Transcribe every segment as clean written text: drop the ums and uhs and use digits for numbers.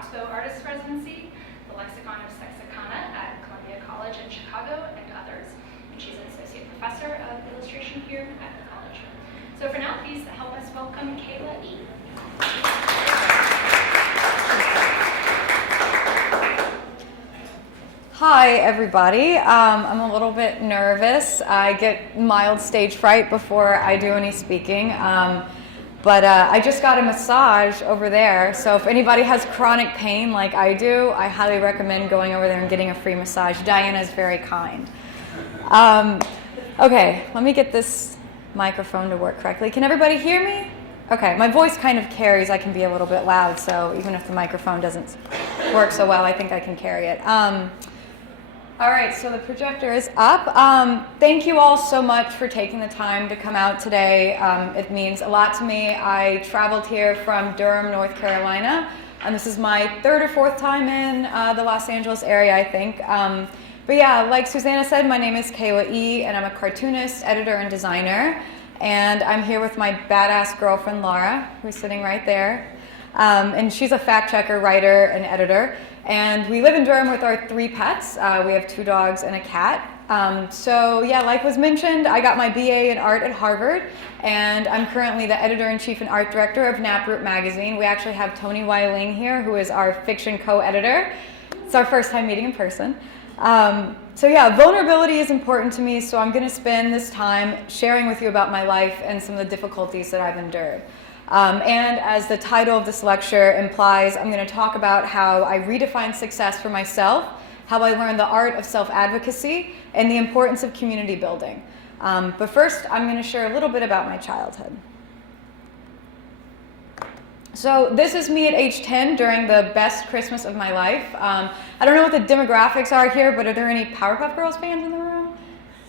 Oxbow Artist Residency, the Lexicon of Sexicana at Columbia College in Chicago, and others. And she's an associate professor of illustration here at the college. So for now, please help us welcome Kayla E. Hi, everybody. I'm a little bit nervous. I get mild stage fright before I do any speaking. But I just got a massage over there. So if anybody has chronic pain like I do, I highly recommend going over there and getting a free massage. Diana's very kind. Okay, let me get this microphone to work correctly. Can everybody hear me? Okay, my voice kind of carries. I can be a little bit loud, so even if the microphone doesn't work so well, I think I can carry it. All right, so the projector is up. Thank you all so much for taking the time to come out today. It means a lot to me. I traveled here from Durham, North Carolina, and this is my third or fourth time in the Los Angeles area, I think. But yeah, like Susanna said, my name is Kayla E, and I'm a cartoonist, editor, and designer. And I'm here with my badass girlfriend, Lara, who's sitting right there. And she's a fact checker, writer, and editor. And we live in Durham with our 3 pets. We have 2 dogs and a cat. So yeah, like was mentioned, I got my BA in art at Harvard, and I'm currently the editor-in-chief and art director of Brut Magazine. We actually have Tony Weiling here, who is our fiction co-editor. It's our first time meeting in person. So yeah, vulnerability is important to me, so I'm going to spend this time sharing with you about my life and some of the difficulties that I've endured. And as the title of this lecture implies, I'm going to talk about how I redefined success for myself, how I learned the art of self-advocacy, and the importance of community building. But first, I'm going to share a little bit about my childhood. So this is me at age 10 during the best Christmas of my life. I don't know what the demographics are here, but are there any Powerpuff Girls fans in the room?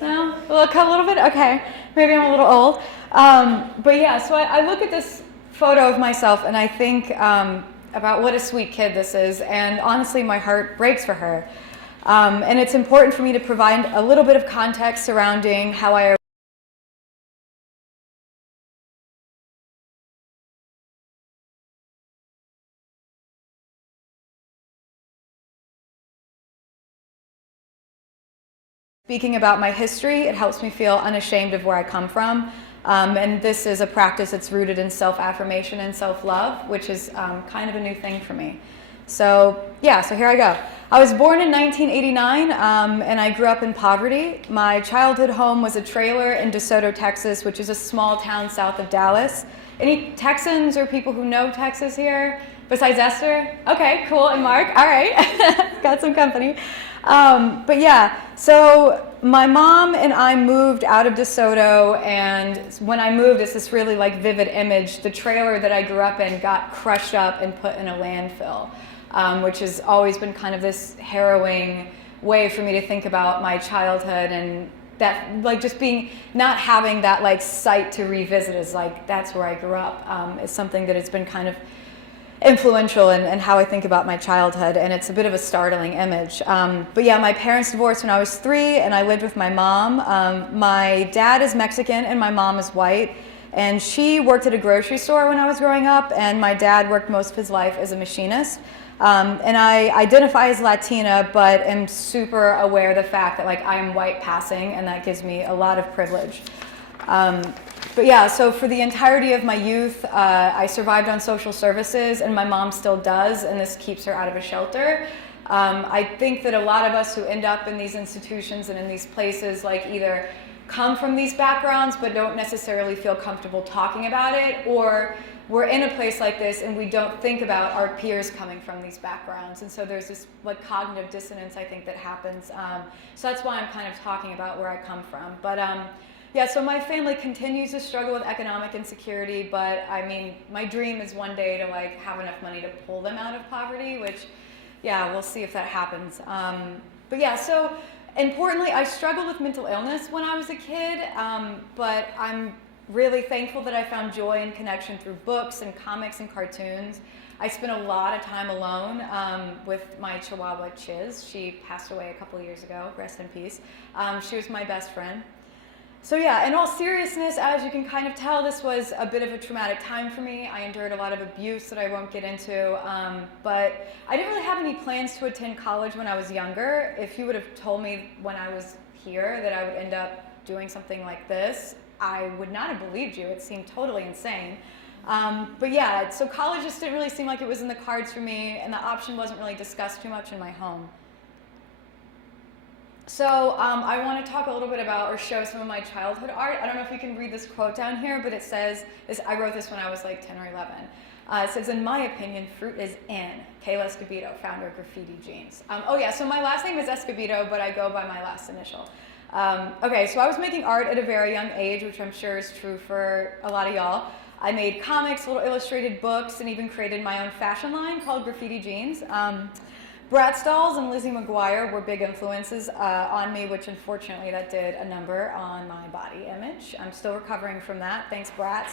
No? A little bit? Okay. Maybe I'm a little old. But yeah, so I look at this photo of myself and I think about what a sweet kid this is, and honestly my heart breaks for her. And it's important for me to provide a little bit of context surrounding how I speaking about my history. It helps me feel unashamed of where I come from. And this is a practice that's rooted in self-affirmation and self-love, which is kind of a new thing for me. So yeah, so here I go. I was born in 1989, and I grew up in poverty. My childhood home was a trailer in DeSoto, Texas, which is a small town south of Dallas. Any Texans or people who know Texas here? Besides Esther? Okay, cool, and Mark, all right, got some company. But yeah, so my mom and I moved out of DeSoto, and when I moved, it's this really like vivid image. The trailer that I grew up in got crushed up and put in a landfill, which has always been kind of this harrowing way for me to think about my childhood, and that like just not having that like site to revisit is like, that's where I grew up, is something that has been kind of influential in how I think about my childhood, and it's a bit of a startling image. But yeah, my parents divorced when I was 3, and I lived with my mom. My dad is Mexican and my mom is white, and she worked at a grocery store when I was growing up, and my dad worked most of his life as a machinist. And I identify as Latina, but am super aware of the fact that like I am white passing, and that gives me a lot of privilege. But yeah, so for the entirety of my youth, I survived on social services, and my mom still does, and this keeps her out of a shelter. I think that a lot of us who end up in these institutions and in these places like either come from these backgrounds but don't necessarily feel comfortable talking about it, or we're in a place like this and we don't think about our peers coming from these backgrounds, and so there's this like cognitive dissonance I think that happens. So that's why I'm kind of talking about where I come from. But yeah, so my family continues to struggle with economic insecurity, but I mean, my dream is one day to like have enough money to pull them out of poverty, which, yeah, we'll see if that happens. But yeah, so importantly, I struggled with mental illness when I was a kid, but I'm really thankful that I found joy and connection through books and comics and cartoons. I spent a lot of time alone with my Chihuahua Chiz. She passed away a couple of years ago, rest in peace. She was my best friend. So yeah, in all seriousness, as you can kind of tell, this was a bit of a traumatic time for me. I endured a lot of abuse that I won't get into, but I didn't really have any plans to attend college when I was younger. If you would have told me when I was here that I would end up doing something like this, I would not have believed you. It seemed totally insane. But yeah, so college just didn't really seem like it was in the cards for me, and the option wasn't really discussed too much in my home. So I want to talk a little bit about or show some of my childhood art. I don't know if you can read this quote down here, but it says, I wrote this when I was like 10 or 11. It says, in my opinion, fruit is in. Kayla Escobedo, founder of Graffiti Jeans. Oh yeah, so my last name is Escobedo, but I go by my last initial. Okay, so I was making art at a very young age, which I'm sure is true for a lot of y'all. I made comics, little illustrated books, and even created my own fashion line called Graffiti Jeans. Bratz dolls and Lizzie McGuire were big influences on me, which unfortunately that did a number on my body image. I'm still recovering from that, thanks Bratz.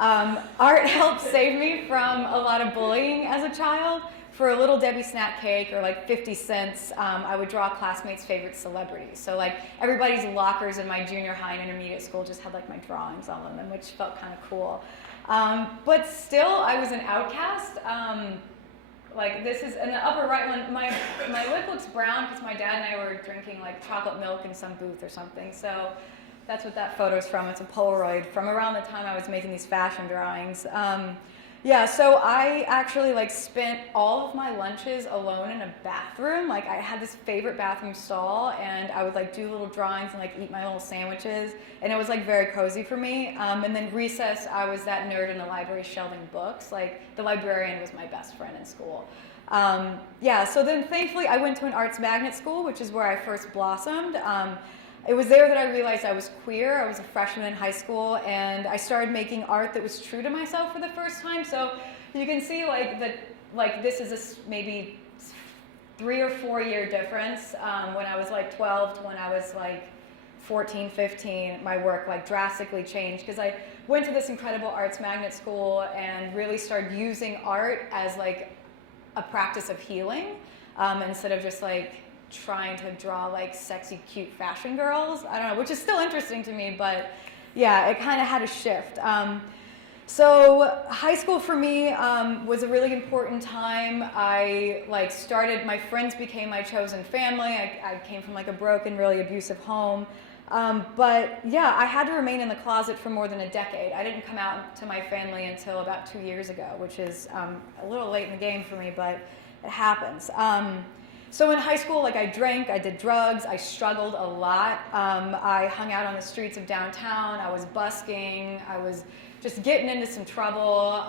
Art helped save me from a lot of bullying as a child. For a little Debbie snack cake or like 50 cents, I would draw classmates' favorite celebrities. So like everybody's lockers in my junior high and intermediate school just had like my drawings on them, which felt kind of cool. But still, I was an outcast. Like this is in the upper right one, my lip looks brown because my dad and I were drinking like chocolate milk in some booth or something. So that's what that photo's from. It's a Polaroid from around the time I was making these fashion drawings. Yeah, so I actually like spent all of my lunches alone in a bathroom. Like I had this favorite bathroom stall and I would like do little drawings and like eat my little sandwiches. And it was like very cozy for me. And then recess, I was that nerd in the library shelving books. Like the librarian was my best friend in school. Yeah, so then thankfully I went to an arts magnet school, which is where I first blossomed. It was there that I realized I was queer. I was a freshman in high school, and I started making art that was true to myself for the first time. So you can see like this is a maybe 3 or 4 year difference when I was like 12 to when I was like 14, 15. My work like drastically changed because I went to this incredible arts magnet school and really started using art as like a practice of healing instead of just like trying to draw like sexy, cute fashion girls. I don't know, which is still interesting to me, but yeah, it kind of had a shift. So high school for me was a really important time. I like started, my friends became my chosen family. I came from like a broken, really abusive home. But yeah, I had to remain in the closet for more than a decade. I didn't come out to my family until about 2 years ago, which is a little late in the game for me, but it happens. So in high school, like I drank, I did drugs, I struggled a lot. I hung out on the streets of downtown, I was busking, I was just getting into some trouble,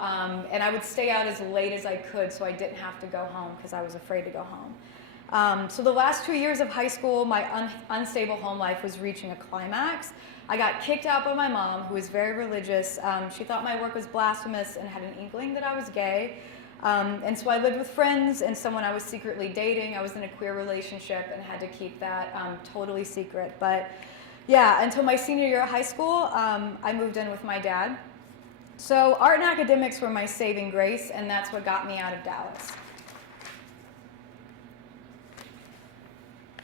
and I would stay out as late as I could so I didn't have to go home because I was afraid to go home. So the last 2 years of high school, my unstable home life was reaching a climax. I got kicked out by my mom, who was very religious. She thought my work was blasphemous and had an inkling that I was gay. And so I lived with friends and someone I was secretly dating. I was in a queer relationship and had to keep that totally secret. But yeah, until my senior year of high school, I moved in with my dad. So art and academics were my saving grace, and that's what got me out of Dallas.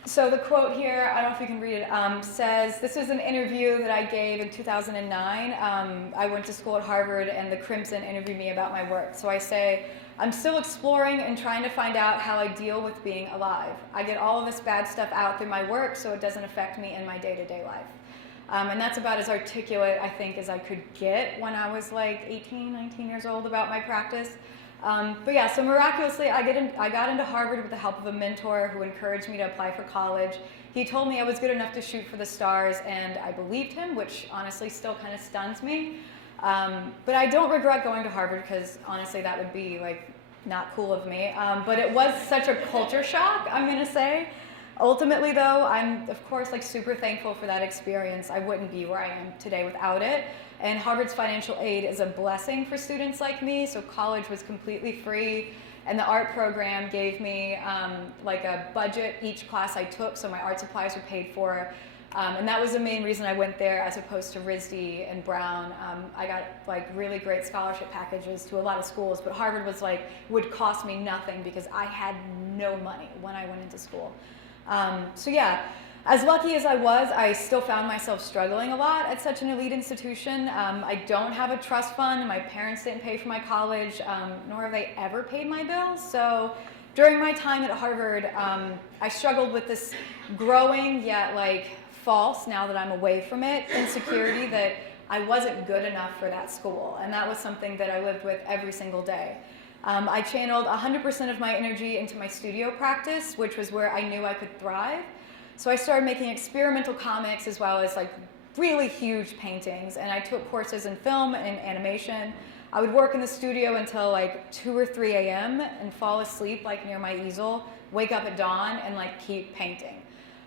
So the quote here, I don't know if you can read it, says, this is an interview that I gave in 2009. I went to school at Harvard and the Crimson interviewed me about my work. So I say, I'm still exploring and trying to find out how I deal with being alive. I get all of this bad stuff out through my work so it doesn't affect me in my day-to-day life. And that's about as articulate, I think, as I could get when I was like 18, 19 years old about my practice. But yeah, so miraculously, I got into Harvard with the help of a mentor who encouraged me to apply for college. He told me I was good enough to shoot for the stars, and I believed him, which honestly still kind of stuns me. But I don't regret going to Harvard because honestly, that would be like not cool of me. But it was such a culture shock, I'm gonna say. Ultimately, though, I'm of course like super thankful for that experience. I wouldn't be where I am today without it. And Harvard's financial aid is a blessing for students like me, so college was completely free, and the art program gave me like a budget each class I took, so my art supplies were paid for, and that was the main reason I went there as opposed to RISD and Brown. I got like really great scholarship packages to a lot of schools, but Harvard was like, would cost me nothing because I had no money when I went into school. So yeah. As lucky as I was, I still found myself struggling a lot at such an elite institution. I don't have a trust fund. My parents didn't pay for my college, nor have they ever paid my bills. So during my time at Harvard, I struggled with this growing yet like false, now that I'm away from it, insecurity that I wasn't good enough for that school. And that was something that I lived with every single day. I channeled 100% of my energy into my studio practice, which was where I knew I could thrive. So I started making experimental comics as well as like really huge paintings, and I took courses in film and animation. I would work in the studio until like 2 or 3 a.m. and fall asleep like near my easel, wake up at dawn and like keep painting.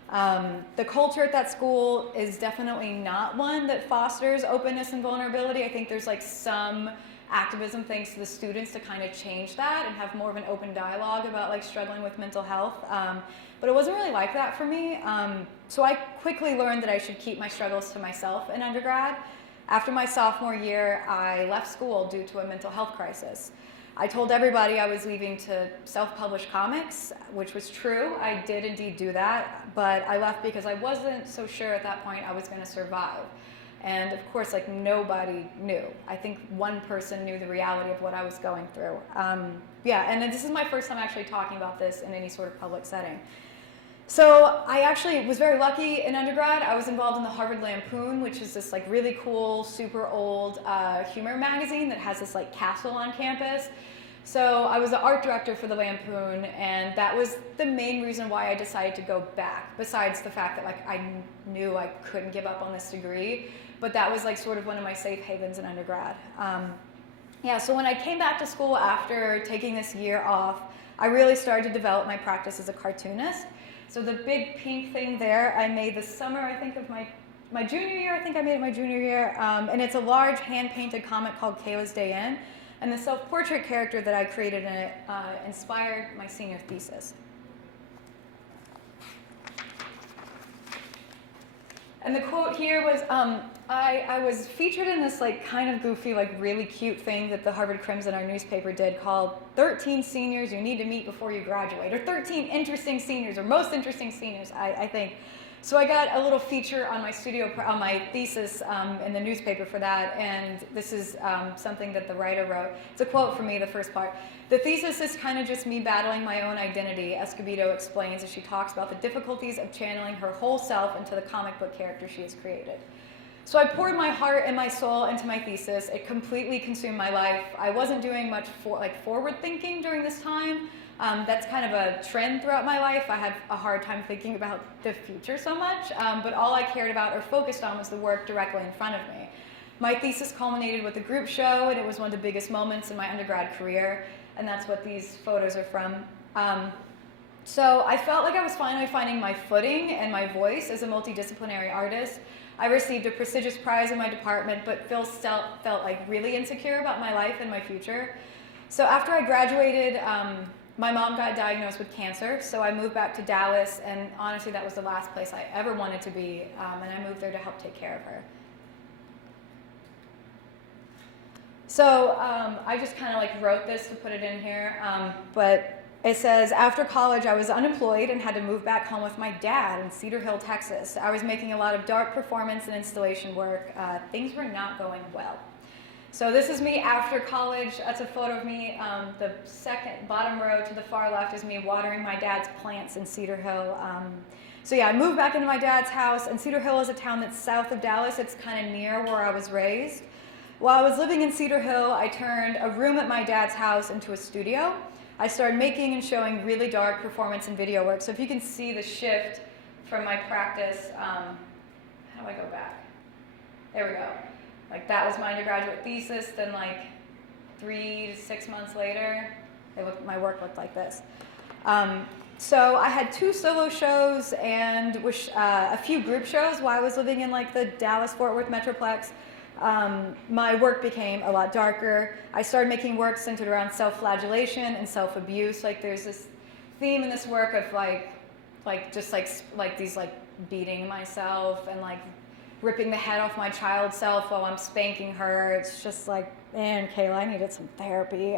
The culture at that school is definitely not one that fosters openness and vulnerability. I think there's like some activism thanks to the students to kind of change that and have more of an open dialogue about like struggling with mental health. But it wasn't really like that for me. So I quickly learned that I should keep my struggles to myself in undergrad. After my sophomore year, I left school due to a mental health crisis. I told everybody I was leaving to self-publish comics, which was true. I did indeed do that, but I left because I wasn't so sure at that point I was going to survive. And of course, like nobody knew. I think one person knew the reality of what I was going through. Yeah, and this is my first time actually talking about this in any sort of public setting. So I actually was very lucky in undergrad. I was involved in the Harvard Lampoon, which is this like really cool, super old humor magazine that has this like castle on campus. So I was the art director for the Lampoon, and that was the main reason why I decided to go back, besides the fact that like I knew I couldn't give up on this degree, but that was like sort of one of my safe havens in undergrad. Yeah, so when I came back to school after taking this year off, I really started to develop my practice as a cartoonist. So the big pink thing there, I made this summer, I think, of my junior year. I think I made it my junior year. And it's a large hand-painted comic called Kayla's In. And the self-portrait character that I created in it inspired my senior thesis. And the quote here was, I was featured in this like kind of goofy, like really cute thing that the Harvard Crimson, our newspaper, did called 13 seniors you need to meet before you graduate, or 13 interesting seniors, or most interesting seniors, I think. So I got a little feature on my on my thesis in the newspaper for that, and this is something that the writer wrote. It's a quote from me, the first part. The thesis is kind of just me battling my own identity, Escobedo explains as she talks about the difficulties of channeling her whole self into the comic book character she has created. So I poured my heart and my soul into my thesis. It completely consumed my life. I wasn't doing much forward thinking during this time. That's kind of a trend throughout my life. I had a hard time thinking about the future so much, but all I cared about or focused on was the work directly in front of me. My thesis culminated with a group show, and it was one of the biggest moments in my undergrad career, and that's what these photos are from. So I felt like I was finally finding my footing and my voice as a multidisciplinary artist. I received a prestigious prize in my department, but felt like really insecure about my life and my future. So after I graduated, my mom got diagnosed with cancer, so I moved back to Dallas, and honestly that was the last place I ever wanted to be, and I moved there to help take care of her. So I just kind of like wrote this to put it in here, but it says, after college I was unemployed and had to move back home with my dad in Cedar Hill, Texas. I was making a lot of dark performance and installation work. Things were not going well. So this is me after college. That's a photo of me. The second bottom row to the far left is me watering my dad's plants in Cedar Hill. So yeah, I moved back into my dad's house, and Cedar Hill is a town that's south of Dallas. It's kind of near where I was raised. While I was living in Cedar Hill, I turned a room at my dad's house into a studio. I started making and showing really dark performance and video work. So if you can see the shift from my practice, how do I go back? There we go. Like that was my undergraduate thesis, then like 3 to 6 months later, my work looked like this. So I had 2 solo shows and a few group shows while I was living in like the Dallas-Fort Worth Metroplex. My work became a lot darker. I started making work centered around self-flagellation and self-abuse. Like there's this theme in this work of these beating myself and like ripping the head off my child self while I'm spanking her. It's just like, man, Kayla, I needed some therapy.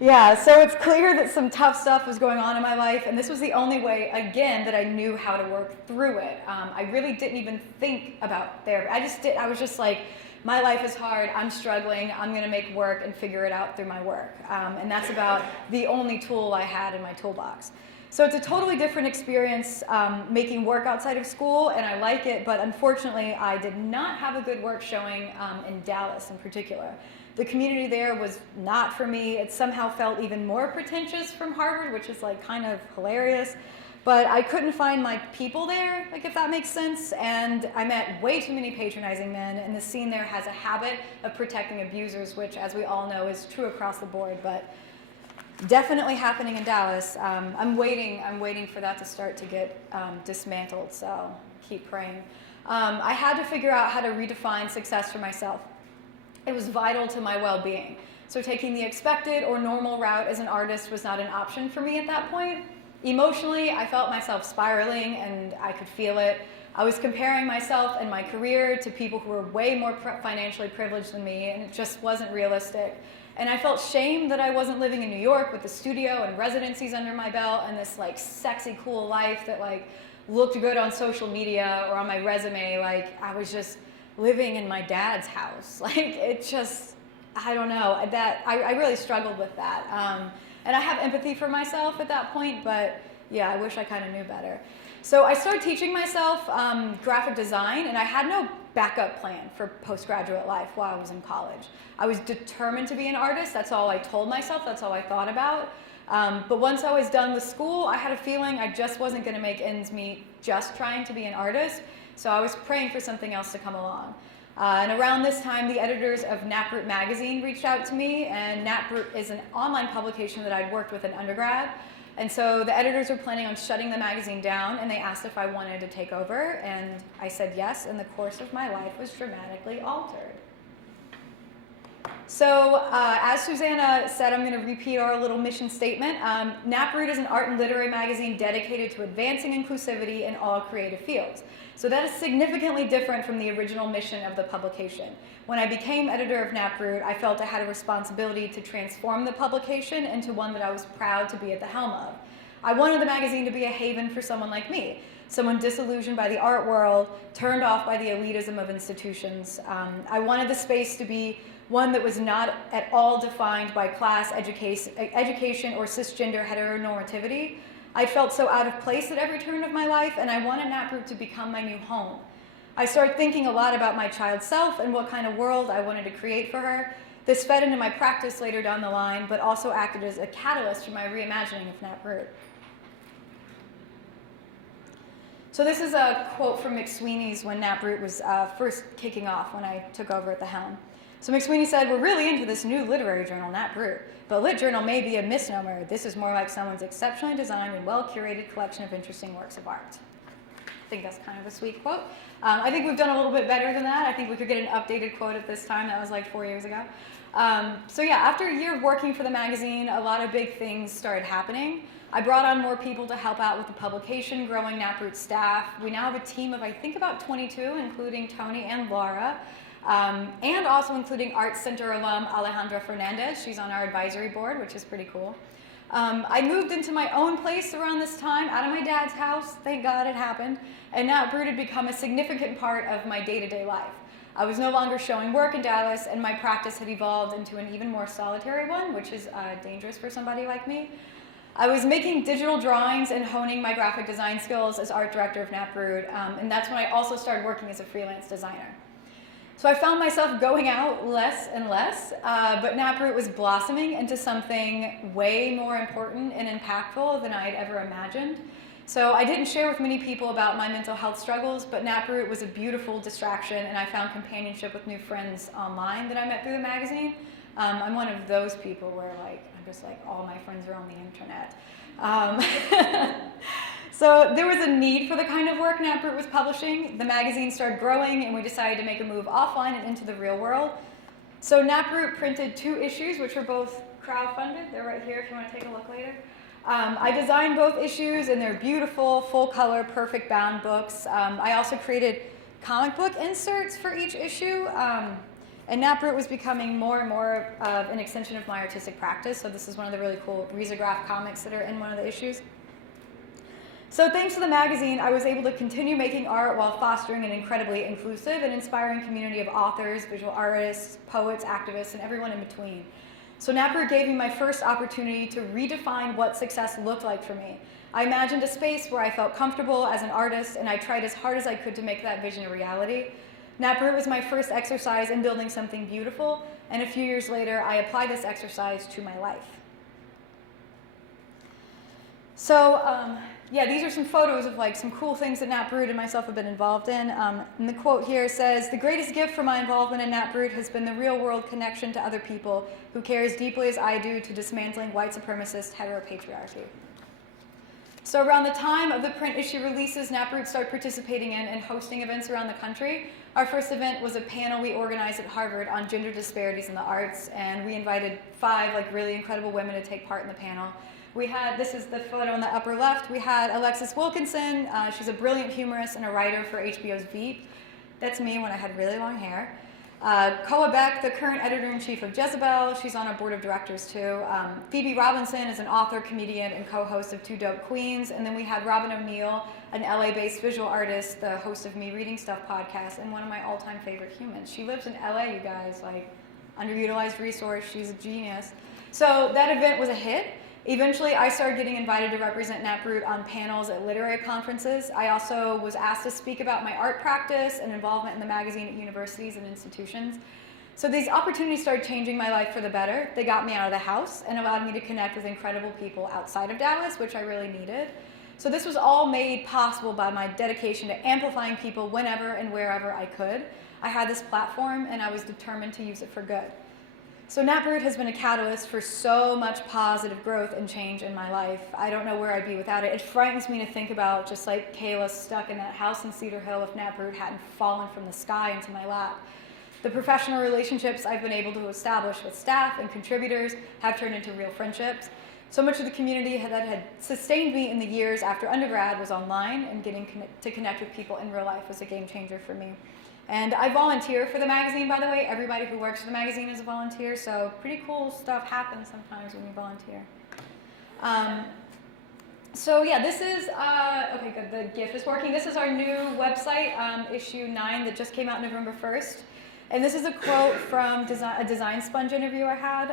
Yeah, so it's clear that some tough stuff was going on in my life, and this was the only way, again, that I knew how to work through it. I really didn't even think about therapy. I was just like, my life is hard, I'm struggling, I'm gonna make work and figure it out through my work. And that's about the only tool I had in my toolbox. So it's a totally different experience making work outside of school, and I like it, but unfortunately I did not have a good work showing in Dallas in particular. The community there was not for me. It somehow felt even more pretentious from Harvard, which is like kind of hilarious. But I couldn't find my people there, like if that makes sense. And I met way too many patronizing men, and the scene there has a habit of protecting abusers, which, as we all know, is true across the board, but definitely happening in Dallas. I'm waiting for that to start to get dismantled, so keep praying. I had to figure out how to redefine success for myself. It was vital to my well-being. So taking the expected or normal route as an artist was not an option for me at that point. Emotionally, I felt myself spiraling, and I could feel it. I was comparing myself and my career to people who were way more financially privileged than me, and it just wasn't realistic. And I felt shame that I wasn't living in New York with the studio and residencies under my belt and this like sexy, cool life that like looked good on social media or on my resume. Like I was just living in my dad's house. Like it just, I don't know, that I really struggled with that. And I have empathy for myself at that point, but yeah, I wish I kind of knew better. So I started teaching myself graphic design, and I had no backup plan for postgraduate life while I was in college. I was determined to be an artist. That's all I told myself. That's all I thought about. But once I was done with school, I had a feeling I just wasn't going to make ends meet just trying to be an artist. So I was praying for something else to come along. And around this time, the editors of Brut Magazine reached out to me, and Brut is an online publication that I'd worked with in undergrad. And so the editors were planning on shutting the magazine down, and they asked if I wanted to take over, and I said yes, and the course of my life was dramatically altered. So as Susanna said, I'm going to repeat our little mission statement. Brut is an art and literary magazine dedicated to advancing inclusivity in all creative fields. So that is significantly different from the original mission of the publication. When I became editor of Brut, I felt I had a responsibility to transform the publication into one that I was proud to be at the helm of. I wanted the magazine to be a haven for someone like me, someone disillusioned by the art world, turned off by the elitism of institutions. I wanted the space to be one that was not at all defined by class, education, or cisgender heteronormativity. I felt so out of place at every turn of my life, and I wanted Brut to become my new home. I started thinking a lot about my child's self and what kind of world I wanted to create for her. This fed into my practice later down the line, but also acted as a catalyst for my reimagining of Brut. So this is a quote from McSweeney's when Brut was first kicking off when I took over at the helm. So McSweeney said, "We're really into this new literary journal, Brut, but lit journal may be a misnomer. This is more like someone's exceptionally designed and well-curated collection of interesting works of art." I think that's kind of a sweet quote. I think we've done a little bit better than that. I think we could get an updated quote at this time. That was like 4 years ago. So yeah, after a year of working for the magazine, a lot of big things started happening. I brought on more people to help out with the publication, growing Brut staff. We now have a team of, I think, about 22, including Tony and Lara. And also including ArtCenter alum Alejandra Fernandez. She's on our advisory board, which is pretty cool. I moved into my own place around this time, out of my dad's house. Thank God it happened. And Brut had become a significant part of my day-to-day life. I was no longer showing work in Dallas, and my practice had evolved into an even more solitary one, which is dangerous for somebody like me. I was making digital drawings and honing my graphic design skills as art director of Brut, and that's when I also started working as a freelance designer. So I found myself going out less and less, but Brut was blossoming into something way more important and impactful than I had ever imagined. So I didn't share with many people about my mental health struggles, but Brut was a beautiful distraction, and I found companionship with new friends online that I met through the magazine. I'm one of those people where I'm just like, all my friends are on the internet. So there was a need for the kind of work Brut was publishing. The magazine started growing, and we decided to make a move offline and into the real world. So Brut printed 2 issues, which were both crowdfunded. They're right here if you want to take a look later. I designed both issues, and they're beautiful, full-color, perfect bound books. I also created comic book inserts for each issue. And Brut was becoming more and more of an extension of my artistic practice. So this is one of the really cool risograph comics that are in one of the issues. So thanks to the magazine, I was able to continue making art while fostering an incredibly inclusive and inspiring community of authors, visual artists, poets, activists, and everyone in between. So Brut gave me my first opportunity to redefine what success looked like for me. I imagined a space where I felt comfortable as an artist, and I tried as hard as I could to make that vision a reality. Brut was my first exercise in building something beautiful, and a few years later, I applied this exercise to my life. So, yeah, these are some photos of like some cool things that Brut and myself have been involved in. And the quote here says, "The greatest gift for my involvement in Brut has been the real-world connection to other people who care as deeply as I do to dismantling white supremacist heteropatriarchy." So around the time of the print issue releases, Brut started participating in and hosting events around the country. Our first event was a panel we organized at Harvard on gender disparities in the arts, and we invited 5 like really incredible women to take part in the panel. We had, this is the photo in the upper left, we had Alexis Wilkinson. She's a brilliant humorist and a writer for HBO's Veep. That's me when I had really long hair. Koa Beck, the current editor-in-chief of Jezebel. She's on our board of directors too. Phoebe Robinson is an author, comedian, and co-host of Two Dope Queens. And then we had Robin O'Neill, an LA-based visual artist, the host of Me Reading Stuff podcast, and one of my all-time favorite humans. She lives in LA, you guys, like underutilized resource. She's a genius. So that event was a hit. Eventually, I started getting invited to represent Brut on panels at literary conferences. I also was asked to speak about my art practice and involvement in the magazine at universities and institutions. So these opportunities started changing my life for the better. They got me out of the house and allowed me to connect with incredible people outside of Dallas, which I really needed. So this was all made possible by my dedication to amplifying people whenever and wherever I could. I had this platform and I was determined to use it for good. So Brut has been a catalyst for so much positive growth and change in my life. I don't know where I'd be without it. It frightens me to think about just like Kayla stuck in that house in Cedar Hill if Brut hadn't fallen from the sky into my lap. The professional relationships I've been able to establish with staff and contributors have turned into real friendships. So much of the community that had sustained me in the years after undergrad was online, and getting to connect with people in real life was a game changer for me. And I volunteer for the magazine, by the way. Everybody who works for the magazine is a volunteer, so pretty cool stuff happens sometimes when you volunteer. So yeah, this is, okay, good, the GIF is working. This is our new website, issue 9, that just came out November 1st. And this is a quote from a Design Sponge interview I had.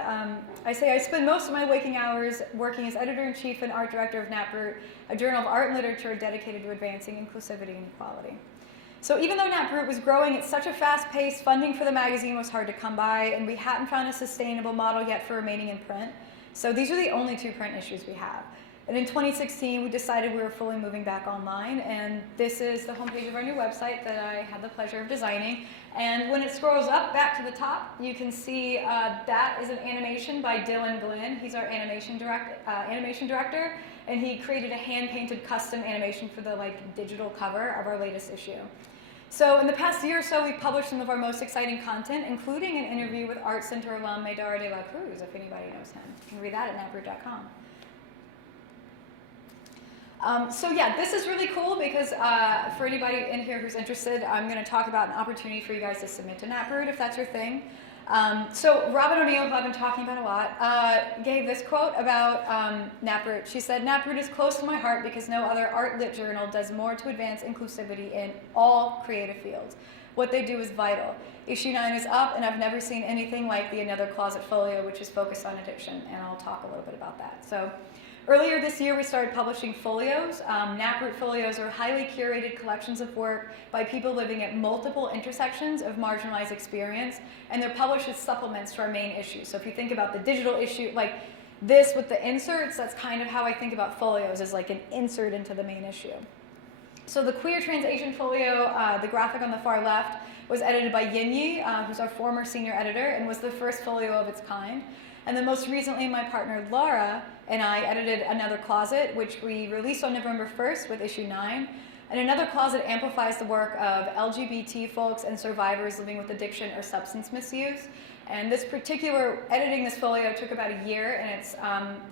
I say, "I spend most of my waking hours working as editor-in-chief and art director of Brut, a journal of art and literature dedicated to advancing inclusivity and equality." So even though Brut was growing at such a fast pace, funding for the magazine was hard to come by, and we hadn't found a sustainable model yet for remaining in print. So these are the only 2 print issues we have. And in 2016, we decided we were fully moving back online, and this is the homepage of our new website that I had the pleasure of designing. And when it scrolls up back to the top, you can see that is an animation by Dylan Glenn. He's our animation director, and he created a hand-painted custom animation for the digital cover of our latest issue. So in the past year or so, we've published some of our most exciting content, including an interview with ArtCenter alum Maydara de la Cruz, if anybody knows him. You can read that at natbrut.com. So yeah, this is really cool because for anybody in here who's interested, I'm going to talk about an opportunity for you guys to submit to Brut if that's your thing. So Robin O'Neill, who I've been talking about a lot, gave this quote about Brut. She said, "Brut is close to my heart because no other art lit journal does more to advance inclusivity in all creative fields. What they do is vital. Issue 9 is up, and I've never seen anything like the Another Closet folio, which is focused on addiction, and I'll talk a little bit about that." So earlier this year, we started publishing folios. Brut folios are highly curated collections of work by people living at multiple intersections of marginalized experience, and they're published as supplements to our main issue. So if you think about the digital issue, like this with the inserts, that's kind of how I think about folios, as like an insert into the main issue. So the Queer Trans Asian folio, the graphic on the far left, was edited by Yin Yi, who's our former senior editor, and was the first folio of its kind. And then most recently, my partner Lara and I edited Another Closet, which we released on November 1st with issue 9. And Another Closet amplifies the work of LGBT folks and survivors living with addiction or substance misuse. And this particular, editing this folio took about a year, and it's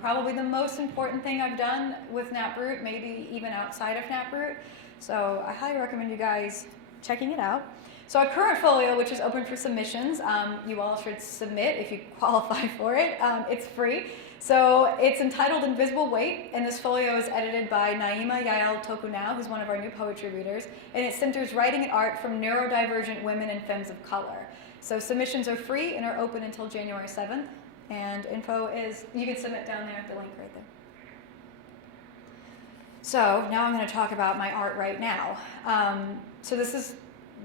probably the most important thing I've done with Brut, maybe even outside of Brut. So I highly recommend you guys checking it out. So our current folio, which is open for submissions, you all should submit if you qualify for it. It's free. So it's entitled Invisible Weight, and this folio is edited by Naima Yael Tokunau, who's one of our new poetry readers, and it centers writing and art from neurodivergent women and femmes of color. So submissions are free and are open until January 7th, and info is, you can submit down there at the link right there. So now I'm going to talk about my art right now. So this is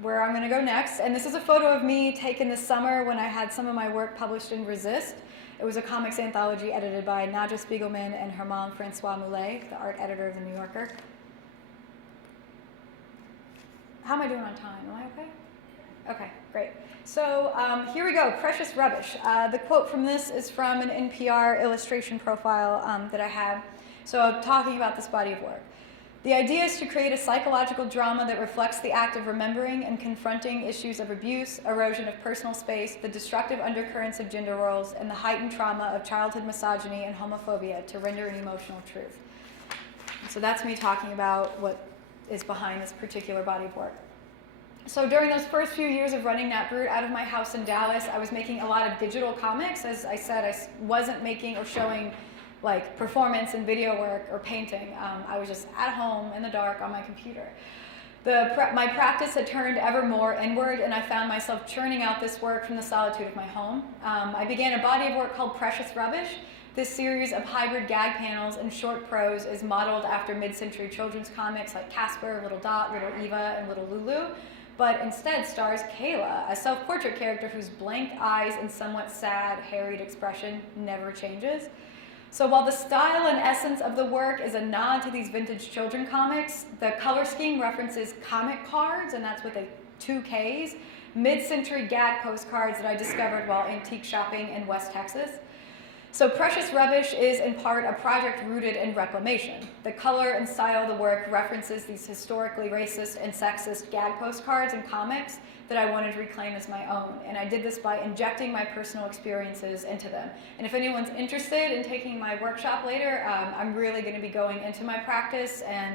where I'm going to go next, and this is a photo of me taken this summer when I had some of my work published in Resist. It was a comics anthology edited by Nadja Spiegelman and her mom, Francois Moulet, the art editor of The New Yorker. How am I doing on time? Am I okay? Okay, great. So here we go, Precious Rubbish. The quote from this is from an NPR illustration profile that I have. So I'm talking about this body of work. The idea is to create a psychological drama that reflects the act of remembering and confronting issues of abuse, erosion of personal space, the destructive undercurrents of gender roles, and the heightened trauma of childhood misogyny and homophobia to render an emotional truth. So that's me talking about what is behind this particular body of work. So during those first few years of running Nat Brut out of my house in Dallas, I was making a lot of digital comics. As I said, I wasn't making or showing like performance and video work or painting. I was just at home in the dark on my computer. My practice had turned ever more inward, and I found myself churning out this work from the solitude of my home. I began a body of work called Precious Rubbish. This series of hybrid gag panels and short prose is modeled after mid-century children's comics like Casper, Little Dot, Little Eva, and Little Lulu, but instead stars Kayla, a self-portrait character whose blank eyes and somewhat sad, harried expression never changes. So while the style and essence of the work is a nod to these vintage children comics, the color scheme references comic cards, and that's with 2 Ks, mid-century gag postcards that I discovered while antique shopping in West Texas. So Precious Rubbish is in part a project rooted in reclamation. The color and style of the work references these historically racist and sexist gag postcards and comics that I wanted to reclaim as my own. And I did this by injecting my personal experiences into them. And if anyone's interested in taking my workshop later, I'm really going to be going into my practice, and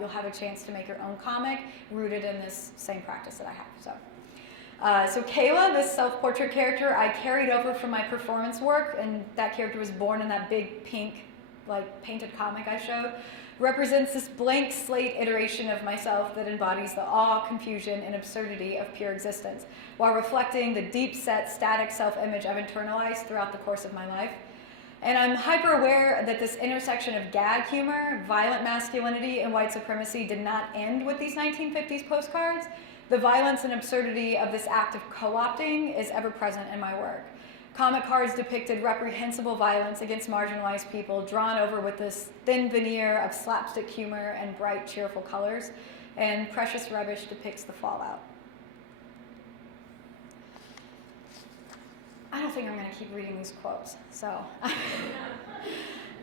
you'll have a chance to make your own comic rooted in this same practice that I have. So Kayla, this self-portrait character, I carried over from my performance work, and that character was born in that big pink, like painted comic I showed, represents this blank slate iteration of myself that embodies the awe, confusion, and absurdity of pure existence, while reflecting the deep-set, static self-image I've internalized throughout the course of my life. And I'm hyper-aware that this intersection of gag humor, violent masculinity, and white supremacy did not end with these 1950s postcards. The violence and absurdity of this act of co-opting is ever present in my work. Comic cards depicted reprehensible violence against marginalized people, drawn over with this thin veneer of slapstick humor and bright, cheerful colors, and Precious Rubbish depicts the fallout. I don't think I'm going to keep reading these quotes, so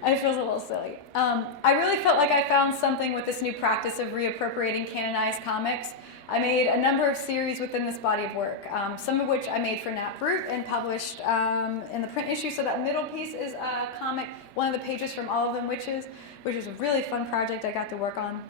it feels a little silly. I really felt like I found something with this new practice of reappropriating canonized comics. I made a number of series within this body of work, some of which I made for Nat Brut and published in the print issue. So that middle piece is a comic, one of the pages from All of Them Witches, which was a really fun project I got to work on.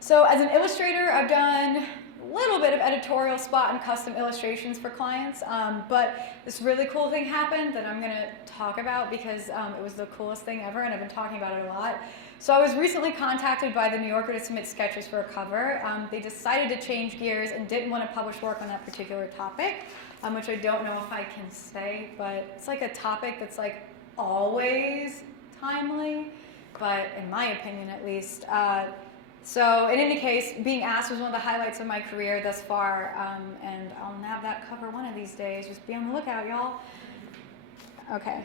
So as an illustrator, I've done a little bit of editorial spot and custom illustrations for clients, but this really cool thing happened that I'm going to talk about because it was the coolest thing ever, and I've been talking about it a lot. So I was recently contacted by The New Yorker to submit sketches for a cover. They decided to change gears and didn't want to publish work on that particular topic, which I don't know if I can say, but it's like a topic that's like always timely, but in my opinion at least. So in any case, being asked was one of the highlights of my career thus far, and I'll nab that cover one of these days. Just be on the lookout, y'all. Okay.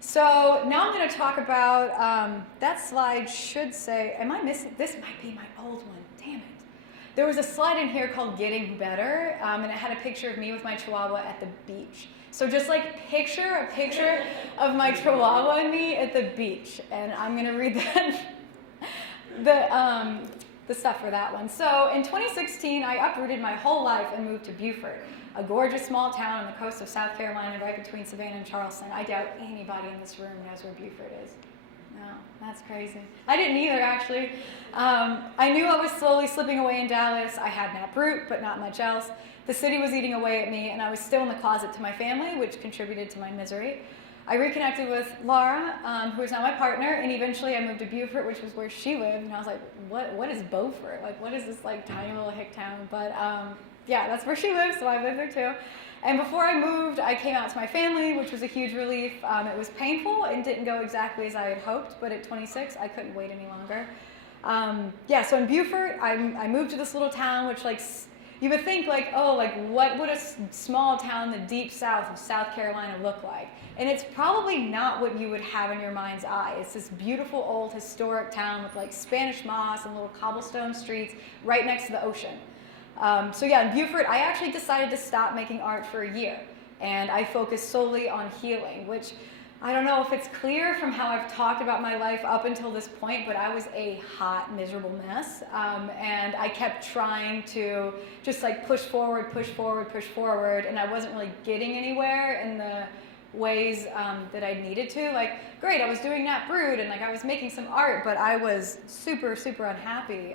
So now I'm going to talk about, that slide should say, am I missing? This might be my old one, damn it. There was a slide in here called Getting Better, and it had a picture of me with my chihuahua at the beach. So just like picture a picture of my chihuahua and me at the beach, and I'm going to read that. The stuff for that one. So in 2016, I uprooted my whole life and moved to Beaufort, a gorgeous small town on the coast of South Carolina, right between Savannah and Charleston. I doubt anybody in this room knows where Beaufort is. No, that's crazy. I didn't either, actually. I knew I was slowly slipping away in Dallas. I had Nat Brut, but not much else. The city was eating away at me, and I was still in the closet to my family, which contributed to my misery. I reconnected with Lara, who is now my partner, and eventually I moved to Beaufort, which was where she lived, and I was like, what is Beaufort? Like, what is this, like, tiny little hick town? But, yeah, that's where she lives, so I lived there too. And before I moved, I came out to my family, which was a huge relief. It was painful and didn't go exactly as I had hoped, but at 26, I couldn't wait any longer. Yeah, so in Beaufort, I moved to this little town, which, like, you would think, like, oh, like, what would a small town in the deep south of South Carolina look like? And it's probably not what you would have in your mind's eye. It's this beautiful, old, historic town with, like, Spanish moss and little cobblestone streets right next to the ocean. So yeah, in Beaufort, I actually decided to stop making art for a year. And I focused solely on healing, which I don't know if it's clear from how I've talked about my life up until this point, but I was a hot, miserable mess. And I kept trying to just like push forward, and I wasn't really getting anywhere in the ways that I needed to. Like, great, I was doing Nat Brut and like I was making some art, but I was super, super unhappy.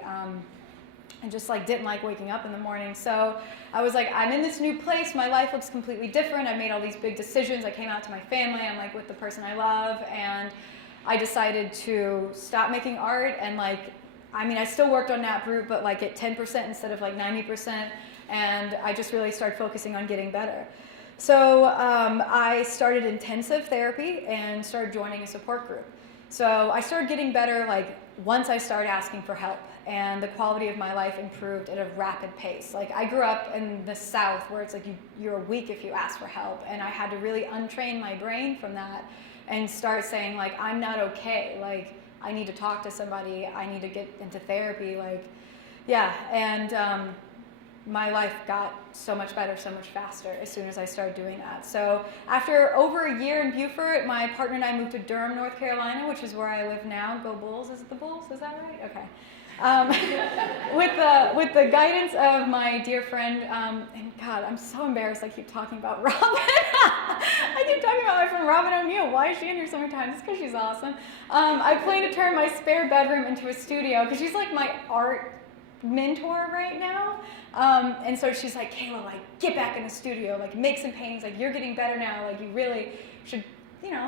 And just like didn't like waking up in the morning. So I was like, I'm in this new place, my life looks completely different, I made all these big decisions, I came out to my family, I'm like with the person I love, and I decided to stop making art. And like, I mean, I still worked on Nat Brut, but like at 10% instead of like 90%, and I just really started focusing on getting better. So I started intensive therapy and started joining a support group. So I started getting better like once I started asking for help, and the quality of my life improved at a rapid pace. Like, I grew up in the South where it's like you're weak if you ask for help, and I had to really untrain my brain from that and start saying like, I'm not okay, like I need to talk to somebody, I need to get into therapy, like, yeah. And my life got so much better, so much faster as soon as I started doing that. So after over a year in Beaufort, my partner and I moved to Durham, North Carolina, which is where I live now. Go Bulls, is it the Bulls? Is that right? Okay. With the guidance of my dear friend, and God, I'm so embarrassed I keep talking about Robin. I keep talking about my friend Robin O'Neill. Why is she in here so many times? It's because she's awesome. I plan to turn my spare bedroom into a studio because she's like my art mentor right now. And so she's like, Kayla, like, get back in the studio, like, make some paintings, like, you're getting better now, like, you really should,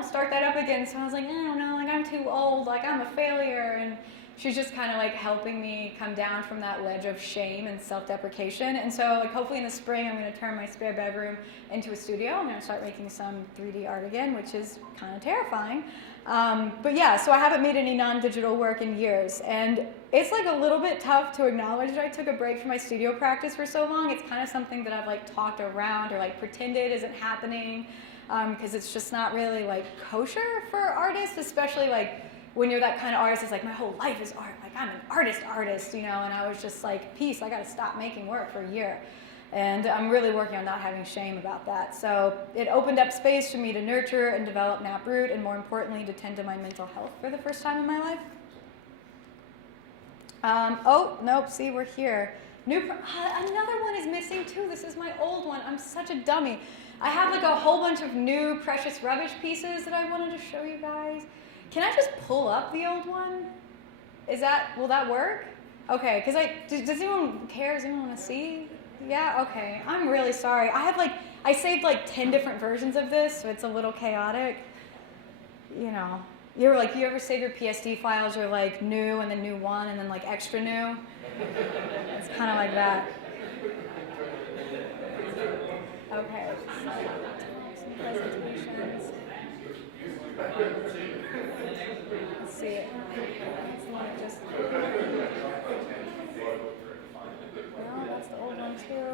start that up again. So I was like, I don't know, like, I'm too old, like, I'm a failure. And she's just kind of like helping me come down from that ledge of shame and self-deprecation. And so like hopefully in the spring I'm going to turn my spare bedroom into a studio. I'm going to start making some 3D art again, which is kind of terrifying. But yeah, so I haven't made any non-digital work in years. And it's like a little bit tough to acknowledge that I took a break from my studio practice for so long. It's kind of something that I've like talked around or like pretended isn't happening because it's just not really like kosher for artists, especially like when you're that kind of artist. It's like, my whole life is art. Like, I'm an artist, and I was just like, peace, I got to stop making work for a year. And I'm really working on not having shame about that. So it opened up space for me to nurture and develop Nat Brut, and more importantly, to tend to my mental health for the first time in my life. Oh, nope, see, we're here. Another one is missing too. This is my old one. I'm such a dummy. I have like a whole bunch of new precious rubbish pieces that I wanted to show you guys. Can I just pull up the old one? Will that work? Okay, because does anyone care? Does anyone want to see? Yeah, okay. I'm really sorry. I saved like 10 different versions of this, so it's a little chaotic. You ever save your PSD files, you're like new and then new one and then like extra new? It's kind of like that. Okay, so some presentations. Let's see it. That's the one that just... No, that's the old one too.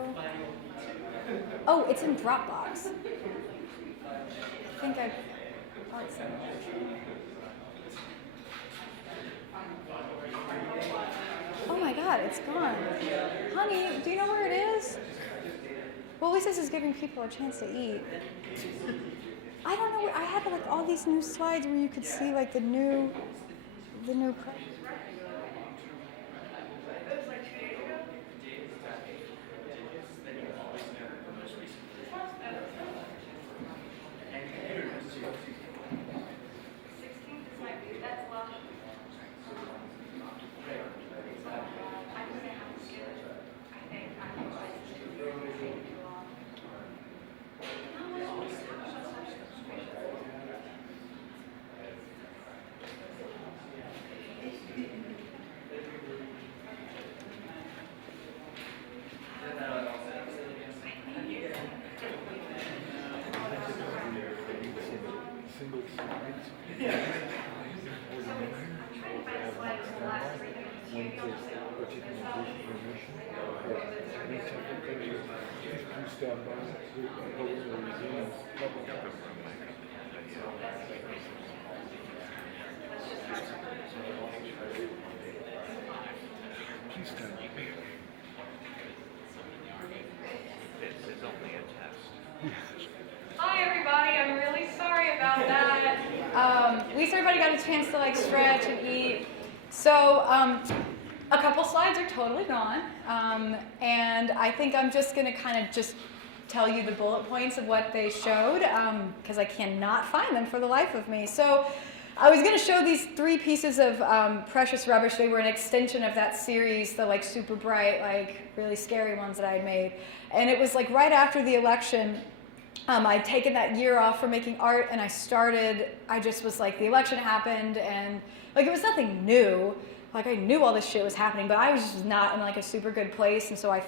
Oh, it's in Dropbox. I think I've... ArtCenter. Oh my God, it's gone. Honey, do you know where it is? Well, at least this is giving people a chance to eat. I don't know. I had like all these new slides where you could see like the new. That's stop by to post the museums. Please stand with me. It's only a test. Hi everybody, I'm really sorry about that. At least everybody got a chance to like stretch and eat. So a couple slides are totally gone, and I think I'm just gonna kind of just tell you the bullet points of what they showed, because I cannot find them for the life of me. So I was gonna show these 3 pieces of precious rubbish. They were an extension of that series, the like super bright, like really scary ones that I had made. And it was like right after the election, I'd taken that year off from making art, and I just was like, the election happened, and like it was nothing new. Like I knew all this shit was happening, but I was just not in like a super good place, and so I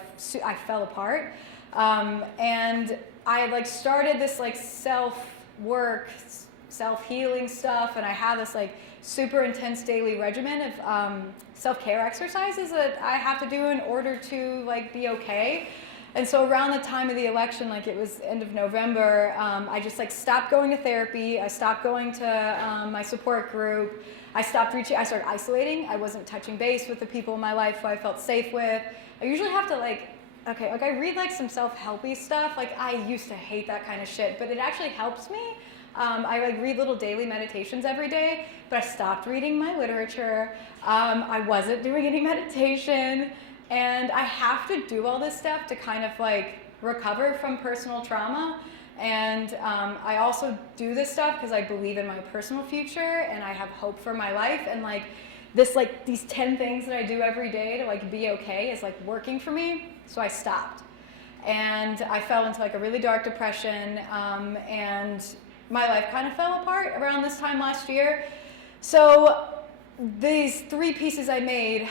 fell apart. And I had like started this like self-work, self-healing stuff, and I had this like super intense daily regimen of self-care exercises that I have to do in order to like be okay. And so around the time of the election, like it was end of November, I just like stopped going to therapy. I stopped going to my support group. I started isolating. I wasn't touching base with the people in my life who I felt safe with. I usually have to I read like some self-helpy stuff. Like I used to hate that kind of shit, but it actually helps me. I like read little daily meditations every day, but I stopped reading my literature. I wasn't doing any meditation. And I have to do all this stuff to kind of like recover from personal trauma. And I also do this stuff because I believe in my personal future and I have hope for my life. And like these 10 things that I do every day to like be okay is like working for me. So I stopped. And I fell into like a really dark depression, and my life kind of fell apart around this time last year. So these 3 pieces I made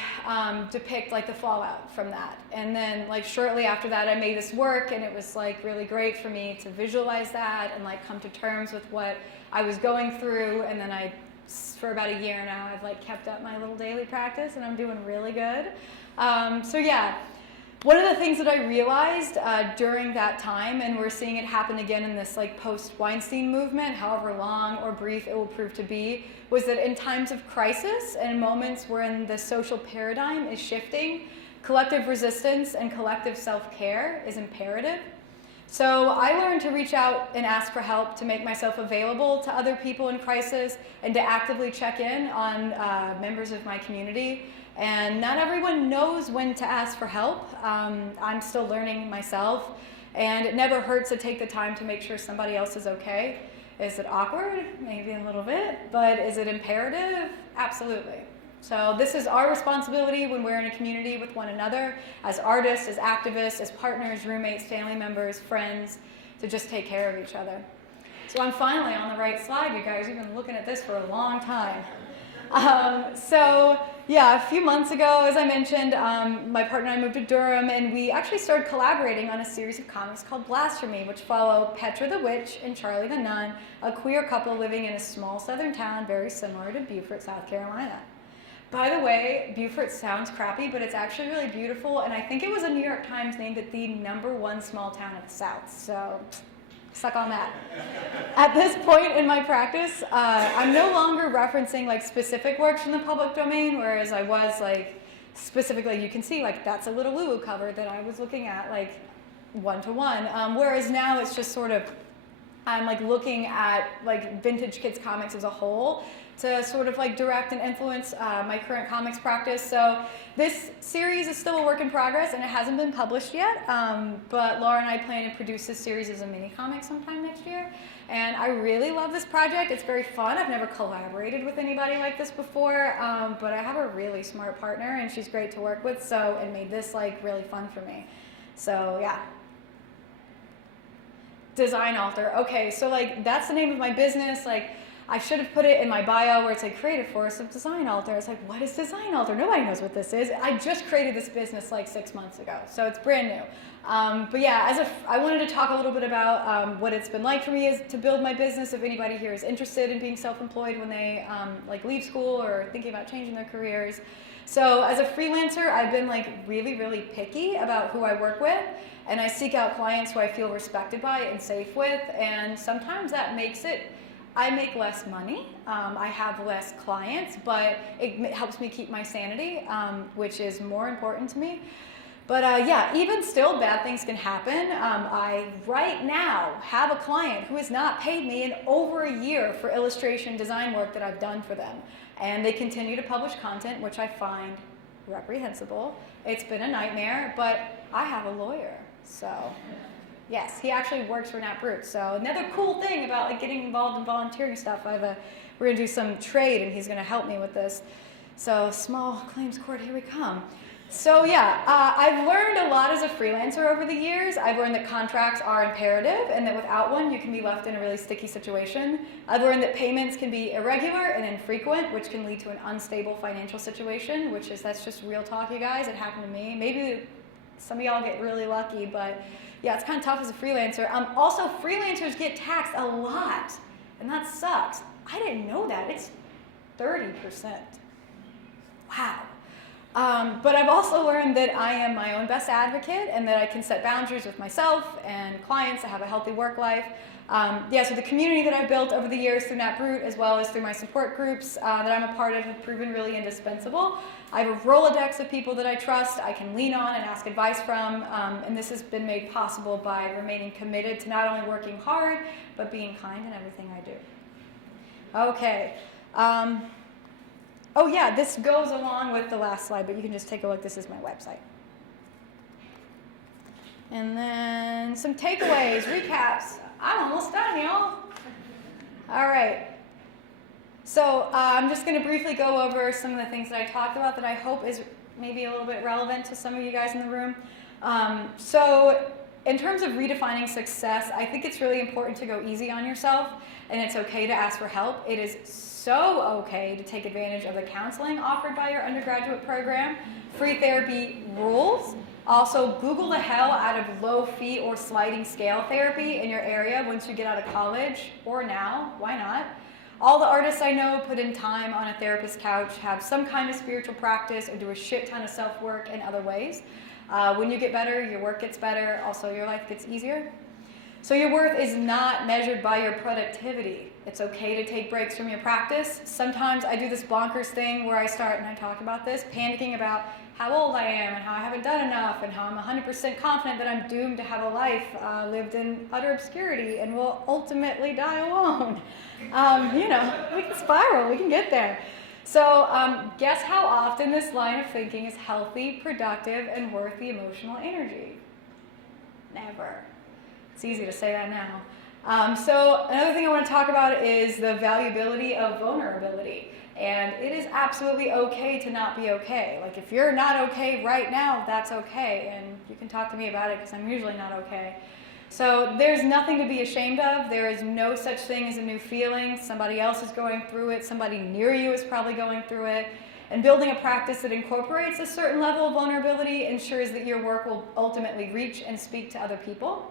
depict like the fallout from that. And then like shortly after that I made this work, and it was like really great for me to visualize that and like come to terms with what I was going through. And then for about a year now, I've like kept up my little daily practice, and I'm doing really good. So yeah, one of the things that I realized during that time, and we're seeing it happen again in this like post-Weinstein movement, however long or brief it will prove to be, was that in times of crisis and moments wherein the social paradigm is shifting, collective resistance and collective self-care is imperative. So I learned to reach out and ask for help, to make myself available to other people in crisis, and to actively check in on members of my community. And not everyone knows when to ask for help. I'm still learning myself, and it never hurts to take the time to make sure somebody else is okay. Is it awkward? Maybe a little bit, but is it imperative? Absolutely. So this is our responsibility when we're in a community with one another, as artists, as activists, as partners, roommates, family members, friends, to just take care of each other. So I'm finally on the right slide, you guys. You've been looking at this for a long time. So yeah, a few months ago, as I mentioned, my partner and I moved to Durham, and we actually started collaborating on a series of comics called Blasphemy, which follow Petra the Witch and Charlie the Nun, a queer couple living in a small southern town very similar to Beaufort, South Carolina. By the way, Beaufort sounds crappy, but it's actually really beautiful, and I think it was a New York Times named it the #1 small town of the South, so suck on that. At this point in my practice, I'm no longer referencing like specific works from the public domain, whereas I was like specifically, you can see like that's a Little Lulu cover that I was looking at like one-to-one, whereas now it's just sort of, I'm like looking at like vintage kids comics as a whole to sort of like direct and influence my current comics practice. So this series is still a work in progress, and it hasn't been published yet, but Lara and I plan to produce this series as a mini comic sometime next year. And I really love this project. It's very fun. I've never collaborated with anybody like this before, but I have a really smart partner, and she's great to work with, so it made this like really fun for me. So yeah. Design author. Okay, so like that's the name of my business. Like I should have put it in my bio where it's like creative force of design alter. It's like, what is design alter? Nobody knows what this is. I just created this business like 6 months ago, so it's brand new. But yeah, I wanted to talk a little bit about what it's been like for me is to build my business. If anybody here is interested in being self-employed when they like leave school or thinking about changing their careers. So as a freelancer, I've been like really, really picky about who I work with, and I seek out clients who I feel respected by and safe with, and sometimes that makes it, I make less money, I have less clients, but it helps me keep my sanity, which is more important to me. But yeah, even still, bad things can happen. I, right now, have a client who has not paid me in over a year for illustration design work that I've done for them. And they continue to publish content, which I find reprehensible. It's been a nightmare, but I have a lawyer, so yes, he actually works for Brut. So another cool thing about like getting involved in volunteering stuff, we're gonna do some trade, and he's gonna help me with this. So small claims court, here we come. So yeah, I've learned a lot as a freelancer over the years. I've learned that contracts are imperative and that without one you can be left in a really sticky situation. I've learned that payments can be irregular and infrequent, which can lead to an unstable financial situation, that's just real talk, you guys. It happened to me. Maybe some of y'all get really lucky, but yeah, it's kind of tough as a freelancer. Also, freelancers get taxed a lot, and that sucks. I didn't know that. It's 30%. Wow. But I've also learned that I am my own best advocate and that I can set boundaries with myself and clients to have a healthy work life. Yeah, so the community that I've built over the years through Brut, as well as through my support groups that I'm a part of, have proven really indispensable. I have a Rolodex of people that I trust, I can lean on and ask advice from, and this has been made possible by remaining committed to not only working hard, but being kind in everything I do. Okay. Oh yeah, this goes along with the last slide, but you can just take a look. This is my website. And then some takeaways, recaps. I'm almost done, y'all. All right. So I'm just going to briefly go over some of the things that I talked about that I hope is maybe a little bit relevant to some of you guys in the room. So in terms of redefining success, I think it's really important to go easy on yourself, and it's okay to ask for help. It is so okay to take advantage of the counseling offered by your undergraduate program. Free therapy rules. Also, Google the hell out of low fee or sliding scale therapy in your area once you get out of college, or now, why not? All the artists I know put in time on a therapist's couch, have some kind of spiritual practice, or do a shit ton of self-work in other ways. When you get better, your work gets better, also your life gets easier. So your worth is not measured by your productivity. It's okay to take breaks from your practice. Sometimes I do this bonkers thing where I start, and I talk about this, panicking about how old I am and how I haven't done enough and how I'm 100% confident that I'm doomed to have a life lived in utter obscurity and will ultimately die alone. You know, we can spiral, we can get there. So guess how often this line of thinking is healthy, productive, and worth the emotional energy? Never. It's easy to say that now. So another thing I want to talk about is the valuability of vulnerability. And it is absolutely okay to not be okay. Like if you're not okay right now, that's okay. And you can talk to me about it because I'm usually not okay. So there's nothing to be ashamed of. There is no such thing as a new feeling. Somebody else is going through it. Somebody near you is probably going through it. And building a practice that incorporates a certain level of vulnerability ensures that your work will ultimately reach and speak to other people.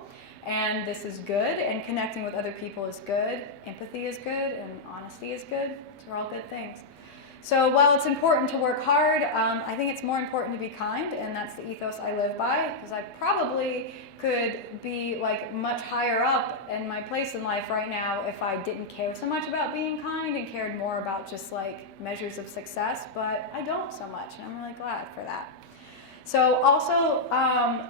And this is good, and connecting with other people is good. Empathy is good, and honesty is good. These are all good things. So while it's important to work hard, I think it's more important to be kind, and that's the ethos I live by, because I probably could be like much higher up in my place in life right now if I didn't care so much about being kind and cared more about just like measures of success, but I don't so much, and I'm really glad for that. So also,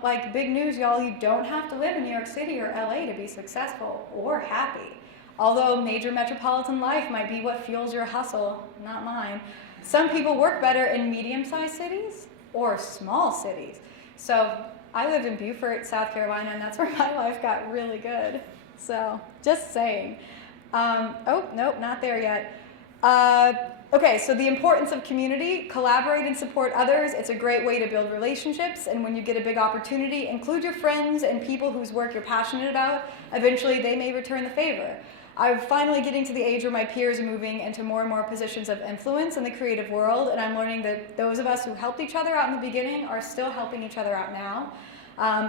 like big news, y'all, you don't have to live in New York City or LA to be successful or happy. Although major metropolitan life might be what fuels your hustle, not mine. Some people work better in medium-sized cities or small cities. So I lived in Beaufort, South Carolina, and that's where my life got really good. So just saying. Oh, nope, not there yet. Okay, so the importance of community, collaborate and support others. It's a great way to build relationships, and when you get a big opportunity, include your friends and people whose work you're passionate about. Eventually, they may return the favor. I'm finally getting to the age where my peers are moving into more and more positions of influence in the creative world, and I'm learning that those of us who helped each other out in the beginning are still helping each other out now.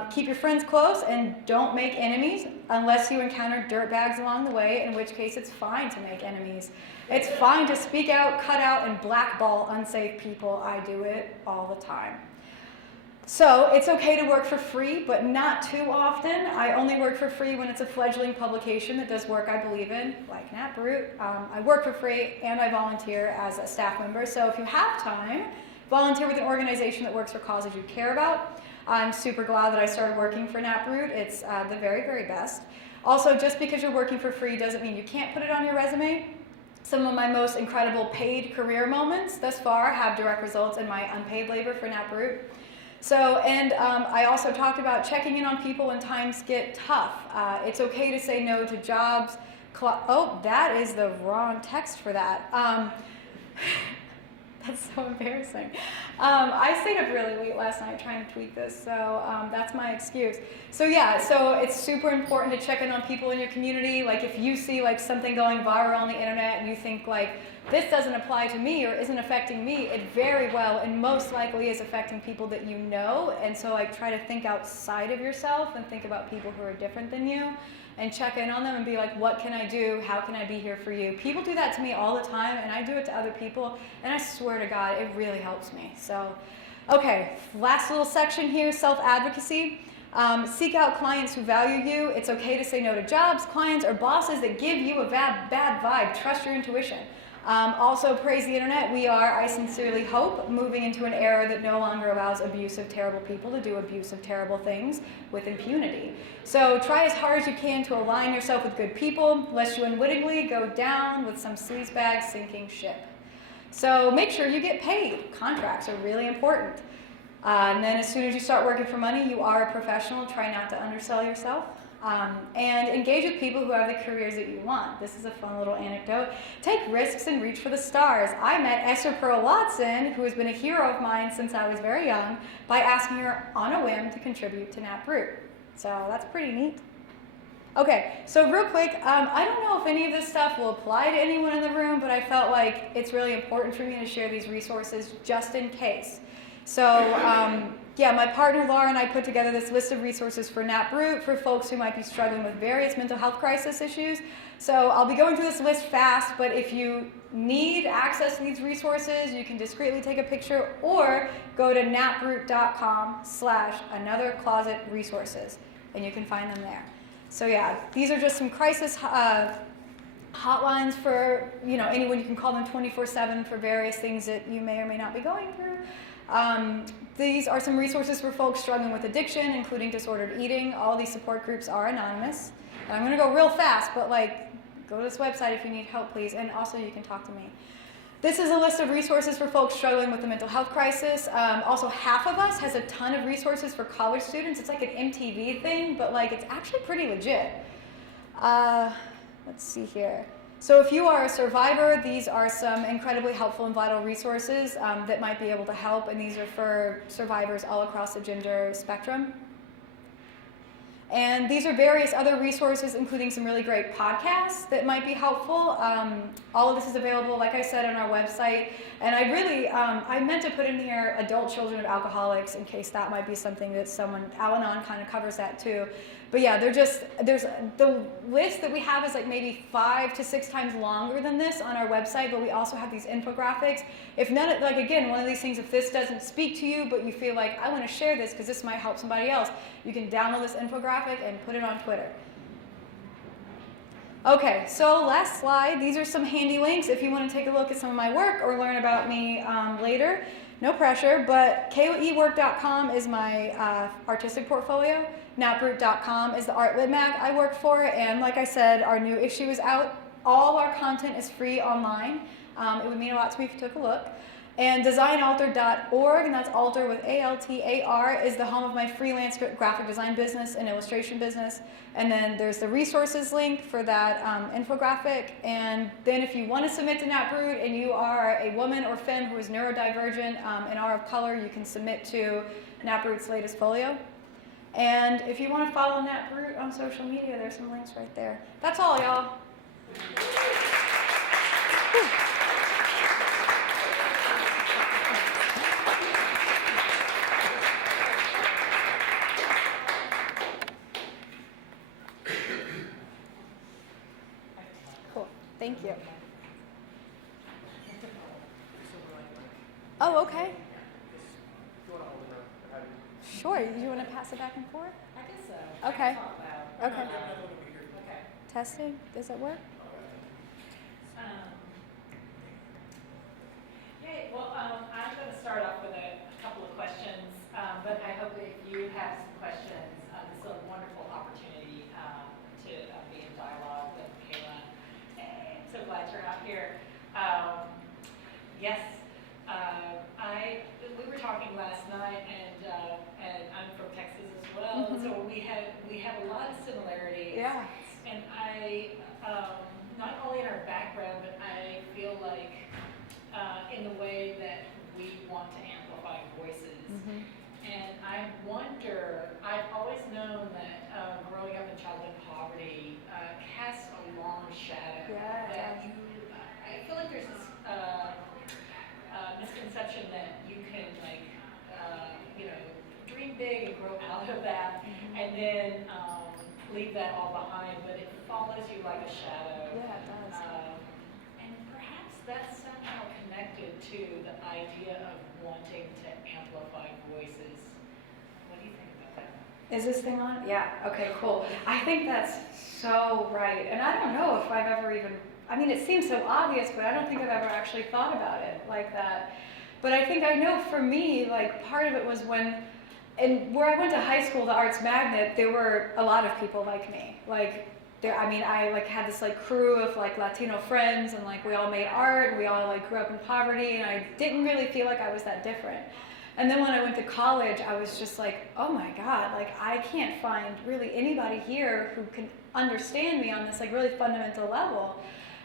Keep your friends close and don't make enemies unless you encounter dirtbags along the way, in which case it's fine to make enemies. It's fine to speak out, cut out, and blackball unsafe people. I do it all the time. So it's okay to work for free, but not too often. I only work for free when it's a fledgling publication that does work I believe in, like Brut. I work for free and I volunteer as a staff member. So if you have time, volunteer with an organization that works for causes you care about. I'm super glad that I started working for Brut. It's the very, very best. Also, just because you're working for free doesn't mean you can't put it on your resume. Some of my most incredible paid career moments thus far have direct results in my unpaid labor for Brut. So, and I also talked about checking in on people when times get tough. It's okay to say no to jobs. Oh, that is the wrong text for that. That's so embarrassing. I stayed up really late last night trying to tweak this, so that's my excuse. So yeah, so it's super important to check in on people in your community. Like if you see like something going viral on the internet and you think like, this doesn't apply to me or isn't affecting me, it very well and most likely is affecting people that you know. And so like try to think outside of yourself and think about people who are different than you and check in on them and be like, what can I do? How can I be here for you? People do that to me all the time and I do it to other people and I swear to God, it really helps me. So, okay, last little section here, self-advocacy. Seek out clients who value you. It's okay to say no to jobs, clients, or bosses that give you a bad vibe. Trust your intuition. Also, praise the internet. We are, I sincerely hope, moving into an era that no longer allows abusive, terrible people to do abusive, terrible things with impunity. So try as hard as you can to align yourself with good people, lest you unwittingly go down with some sleazebag sinking ship. So make sure you get paid. Contracts are really important. And then as soon as you start working for money, you are a professional. Try not to undersell yourself. And engage with people who have the careers that you want. This is a fun little anecdote. Take risks and reach for the stars. I met Esther Watson, who has been a hero of mine since I was very young, by asking her on a whim to contribute to Brut. So that's pretty neat. Okay, so real quick, I don't know if any of this stuff will apply to anyone in the room, but I felt like it's really important for me to share these resources just in case. So yeah, my partner Lara and I put together this list of resources for Brut for folks who might be struggling with various mental health crisis issues. So I'll be going through this list fast, but if you need access to these resources, you can discreetly take a picture or go to natbrut.com/anotherclosetresources, and you can find them there. So yeah, these are just some crisis hotlines for, anyone. You can call them 24/7 for various things that you may or may not be going through. These are some resources for folks struggling with addiction, including disordered eating. All these support groups are anonymous. And I'm going to go real fast, but go to this website if you need help, please. And also you can talk to me. This is a list of resources for folks struggling with the mental health crisis. Also, Half of Us has a ton of resources for college students. It's like an MTV thing, but it's actually pretty legit. Let's see here. So if you are a survivor, these are some incredibly helpful and vital resources that might be able to help, and these are for survivors all across the gender spectrum. And these are various other resources, including some really great podcasts that might be helpful. All of this is available, like I said, on our website. And I meant to put in here adult children of alcoholics in case that might be something that Al-Anon kind of covers that too. But yeah, there's the list that we have is maybe 5 to 6 times longer than this on our website, but we also have these infographics. If again, one of these things, if this doesn't speak to you, but you feel like, I want to share this because this might help somebody else, you can download this infographic and put it on Twitter. Okay, so last slide. These are some handy links if you want to take a look at some of my work or learn about me later. No pressure, but KaylaEwork.com is my artistic portfolio. Natbrut.com is the art lit mag I work for, and like I said, our new issue is out. All our content is free online. It would mean a lot to me if you took a look. And designalter.org, and that's Alter with ALTAR, is the home of my freelance graphic design business and illustration business. And then there's the resources link for that infographic. And then if you want to submit to Brut and you are a woman or femme who is neurodivergent and are of color, you can submit to Brut's latest folio. And if you want to follow Brut on social media, there's some links right there. That's all, y'all. Cool. Thank you. Oh, okay. Sure. You want to pass it back and forth? I guess so. Okay. Talk loud. Okay. Okay. Testing. Does it work? Okay, well, I'm going to start off with a couple of questions, but I hope that if you have some questions, this is a wonderful opportunity to be in dialogue with Kayla. Hey, I'm so glad you're out here. Yes, we were talking last night, and I'm from Texas as well, Mhm. so we have a lot of similarities. Yeah. And I, not only in our background, but I feel like in the way that we want to amplify voices. Mhm. And I wonder, I've always known that growing up in childhood poverty casts a long shadow. Yeah. That I feel like there's this misconception that you can dream big and grow out of that, and then leave that all behind, but it follows you like a shadow. Yeah, it does. And perhaps that's somehow connected to the idea of wanting to amplify voices. What do you think about that? Is this thing on? Yeah. Okay, cool. I think that's so right. And I don't know if I've ever even, I mean, it seems so obvious, but I don't think I've ever actually thought about it like that. But I think I know for me, like, part of it was when, and where I went to high school, the Arts Magnet, there were a lot of people like me. Like, I had this like crew of like Latino friends, and like we all made art, and we all like grew up in poverty, and I didn't really feel like I was that different. And then when I went to college, I was just like, oh my God, like I can't find really anybody here who can understand me on this like really fundamental level.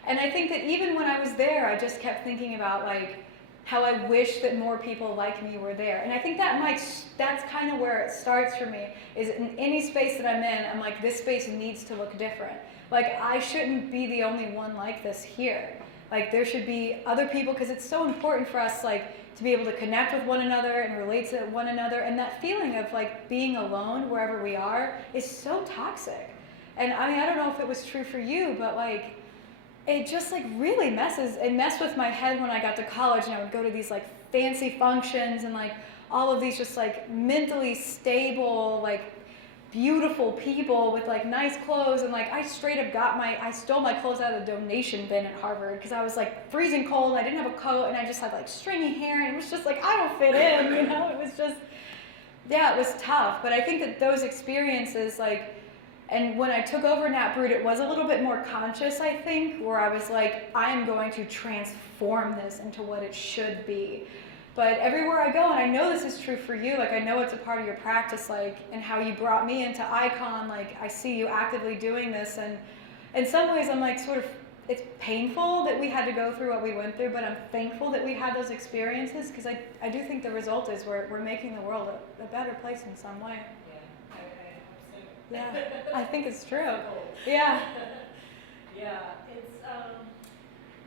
And I think that even when I was there, I just kept thinking about like how I wish that more people like me were there. And I think that's kind of where it starts for me, is in any space that I'm in, I'm like, this space needs to look different. Like, I shouldn't be the only one like this here. Like, there should be other people, because it's so important for us, like, to be able to connect with one another and relate to one another. And that feeling of, like, being alone wherever we are is so toxic. And, I mean, I don't know if it was true for you, but, like, it just like really messed with my head when I got to college, and I would go to these like fancy functions and like all of these just like mentally stable, like beautiful people with like nice clothes, and like I straight up I stole my clothes out of the donation bin at Harvard because I was like freezing cold and I didn't have a coat and I just had like stringy hair, and it was just like I don't fit in, you know? It was just, yeah, it was tough. But I think that those experiences, like, and when I took over Nat Brut, it was a little bit more conscious, I think, where I was like, I am going to transform this into what it should be. But everywhere I go, and I know this is true for you, like I know it's a part of your practice, like, and how you brought me into Icon, like I see you actively doing this, and in some ways I'm like sort of, it's painful that we had to go through what we went through, but I'm thankful that we had those experiences, because I do think the result is we're making the world a better place in some way. Yeah, I hope so. Yeah, I think it's true. Cool. Yeah. Yeah, it's.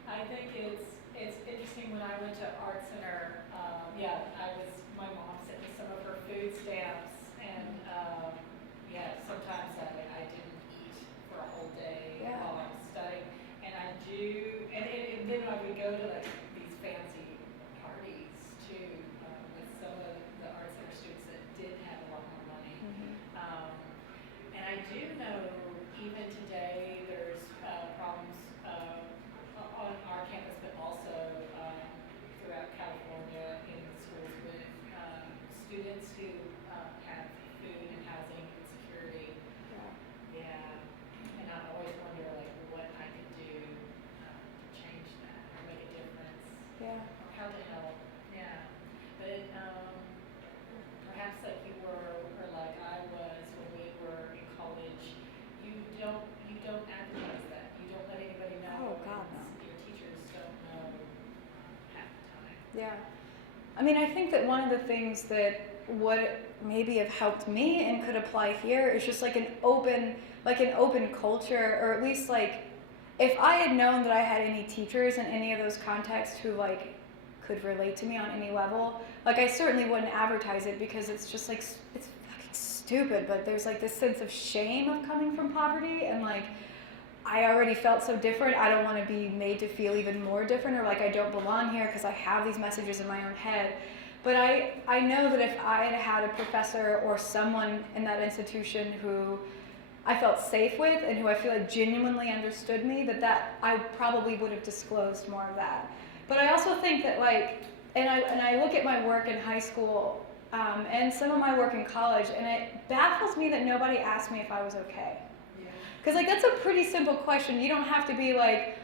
I think it's interesting. When I went to ArtCenter, my mom sent me some of her food stamps, and sometimes I didn't eat for a whole day while I was studying, and I do, and then I would go to like these fancy parties too with some of the ArtCenter students that did have a lot more money. Mm-hmm. And I do know even today there's problems on our campus, but also throughout California in the schools with students who have food and housing insecurity. Yeah. And I always wonder like what I could do to change that or make a difference. Yeah. Or how to help. Yeah. But perhaps like you were, or like I was when we were in college, you don't advertise that. You don't let anybody know. Oh, God, no. Your teachers don't know half the time. Yeah. I mean, I think that one of the things that would maybe have helped me and could apply here is just like an open culture, or at least like if I had known that I had any teachers in any of those contexts who like could relate to me on any level, like I certainly wouldn't advertise it because it's just like, it's fucking stupid, but there's like this sense of shame of coming from poverty, and like I already felt so different. I don't want to be made to feel even more different, or like I don't belong here because I have these messages in my own head. But I know that if I had had a professor or someone in that institution who I felt safe with and who I feel like genuinely understood me, that I probably would have disclosed more of that. But I also think that like, and I look at my work in high school and some of my work in college, and it baffles me that nobody asked me if I was okay. Because like that's a pretty simple question. You don't have to be like,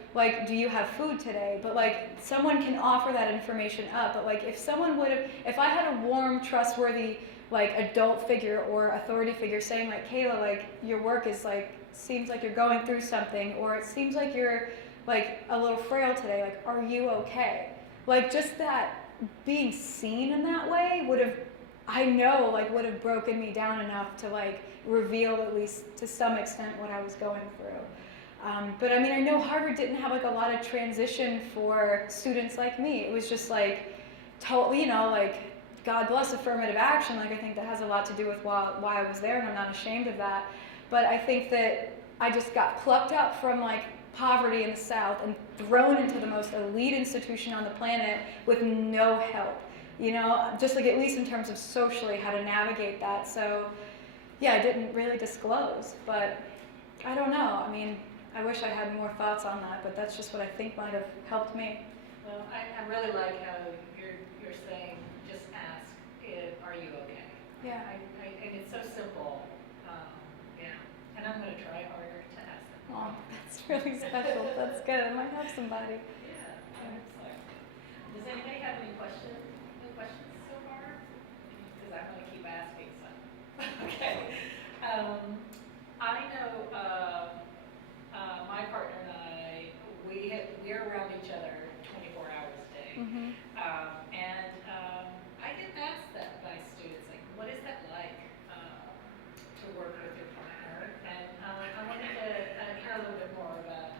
do you have food today? But like someone can offer that information up. But like if someone would have, if I had a warm, trustworthy like adult figure or authority figure saying like, Kayla, like your work is like, seems like you're going through something, or it seems like you're like a little frail today, like are you okay? Like just that being seen in that way would have, I know, like would have broken me down enough to like reveal at least to some extent what I was going through. But I mean, I know Harvard didn't have like a lot of transition for students like me. It was just like, you know, like God bless affirmative action. Like I think that has a lot to do with why I was there, and I'm not ashamed of that. But I think that I just got plucked up from like poverty in the South and thrown into the most elite institution on the planet with no help. You know, just like at least in terms of socially how to navigate that. So yeah, I didn't really disclose, but I don't know. I mean, I wish I had more thoughts on that, but that's just what I think might have helped me. Well, I really like how you're saying, just ask, are you okay? Yeah. And it's so simple. Yeah. And I'm going to try harder to ask them. Oh, that's really special. That's good. I might have somebody. Yeah. Excellent. Does anybody have any questions? No questions so far? Because I'm going to keep asking some. Okay. I know my partner and I, we're around each other 24 hours a day. Mm-hmm. I get asked that by students, like, what is that like to work with your partner? And I wanted to hear a little bit more about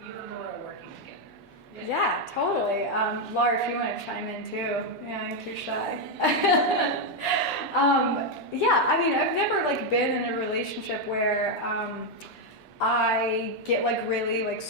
you and Laura working together. Yeah, totally. Lara, if you want to chime in too. Yeah, I think you're shy. Yeah, I mean, I've never like been in a relationship where I get like really like,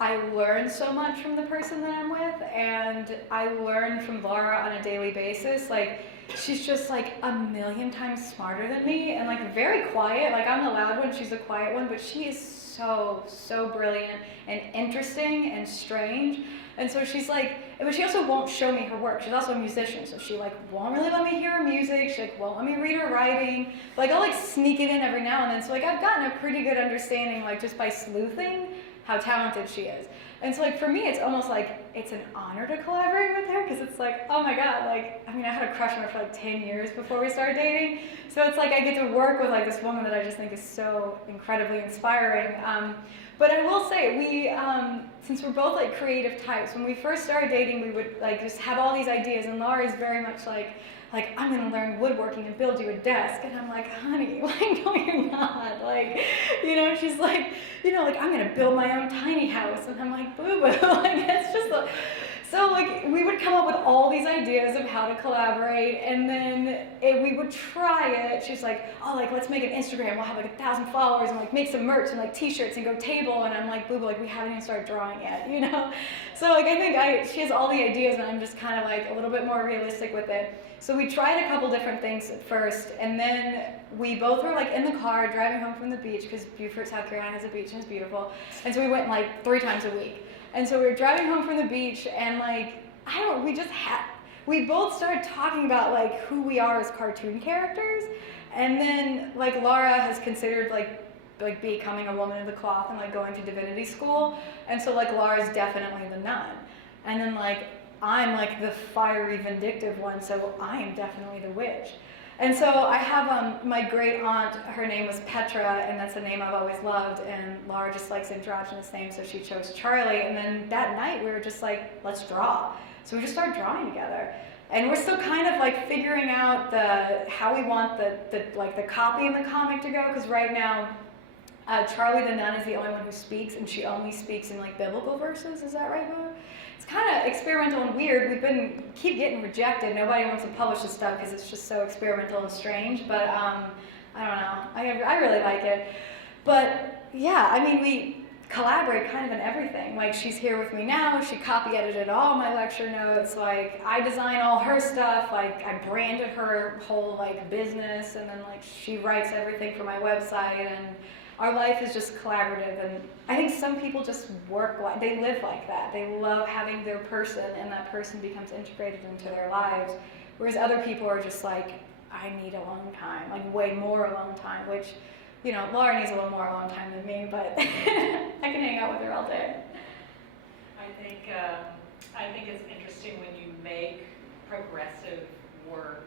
I learn so much from the person that I'm with, and I learn from Lara on a daily basis. Like, she's just like a million times smarter than me, and like very quiet. Like, I'm the loud one, she's the quiet one, but she is so brilliant and interesting and strange. And so she's like, but she also won't show me her work. She's also a musician, so she like won't really let me hear her music. She like won't let me read her writing. But, like, I'll like sneak it in every now and then. So like I've gotten a pretty good understanding, like just by sleuthing, how talented she is. And so like for me, it's almost like it's an honor to collaborate with her, because it's like, oh my God, like, I mean, I had a crush on her for like 10 years before we started dating. So it's like I get to work with like this woman that I just think is so incredibly inspiring. But I will say, we, since we're both like creative types, when we first started dating, we would like just have all these ideas, and Lara is very much like I'm gonna learn woodworking and build you a desk, and I'm like, honey, like, no, you're not. Like, you know, she's like, you know, like, I'm gonna build my own tiny house, and I'm like, boo boo, like, it's just a, so like we would come up with all these ideas of how to collaborate, and then we would try it. She's like, oh, like, let's make an Instagram, we'll have like 1,000 followers, and like make some merch and like t-shirts and go table, and I'm like, boo boo, like, we haven't even started drawing yet, you know? So like I think she has all the ideas, and I'm just kind of like a little bit more realistic with it. So we tried a couple different things at first, and then we both were like in the car driving home from the beach, because Beaufort, South Carolina has a beach and it's beautiful. And so we went like 3 times a week. And so we were driving home from the beach, and like, we both started talking about like who we are as cartoon characters. And then like Lara has considered like becoming a woman of the cloth and like going to divinity school. And so like Lara's definitely the nun. And then like I'm like the fiery, vindictive one, so I am definitely the witch. And so I have my great aunt, her name was Petra, and that's a name I've always loved, and Lara just likes androgynous names, so she chose Charlie. And then that night we were just like, let's draw. So we just started drawing together. And we're still kind of like figuring out how we want the copy in the comic to go, because right now Charlie the nun is the only one who speaks, and she only speaks in like biblical verses. Is that right, Bo? It's kind of experimental and weird. Keep getting rejected. Nobody wants to publish this stuff because it's just so experimental and strange. But I don't know. I really like it. But yeah, I mean, we collaborate kind of in everything. Like, she's here with me now. She copy edited all my lecture notes. Like, I design all her stuff. Like, I branded her whole like business, and then like she writes everything for my website. And our life is just collaborative. And I think some people just they live like that. They love having their person, and that person becomes integrated into their lives. Whereas other people are just like, I need alone time, like way more alone time, which, you know, Lara needs a little more alone time than me, but I can hang out with her all day. I think it's interesting when you make progressive work,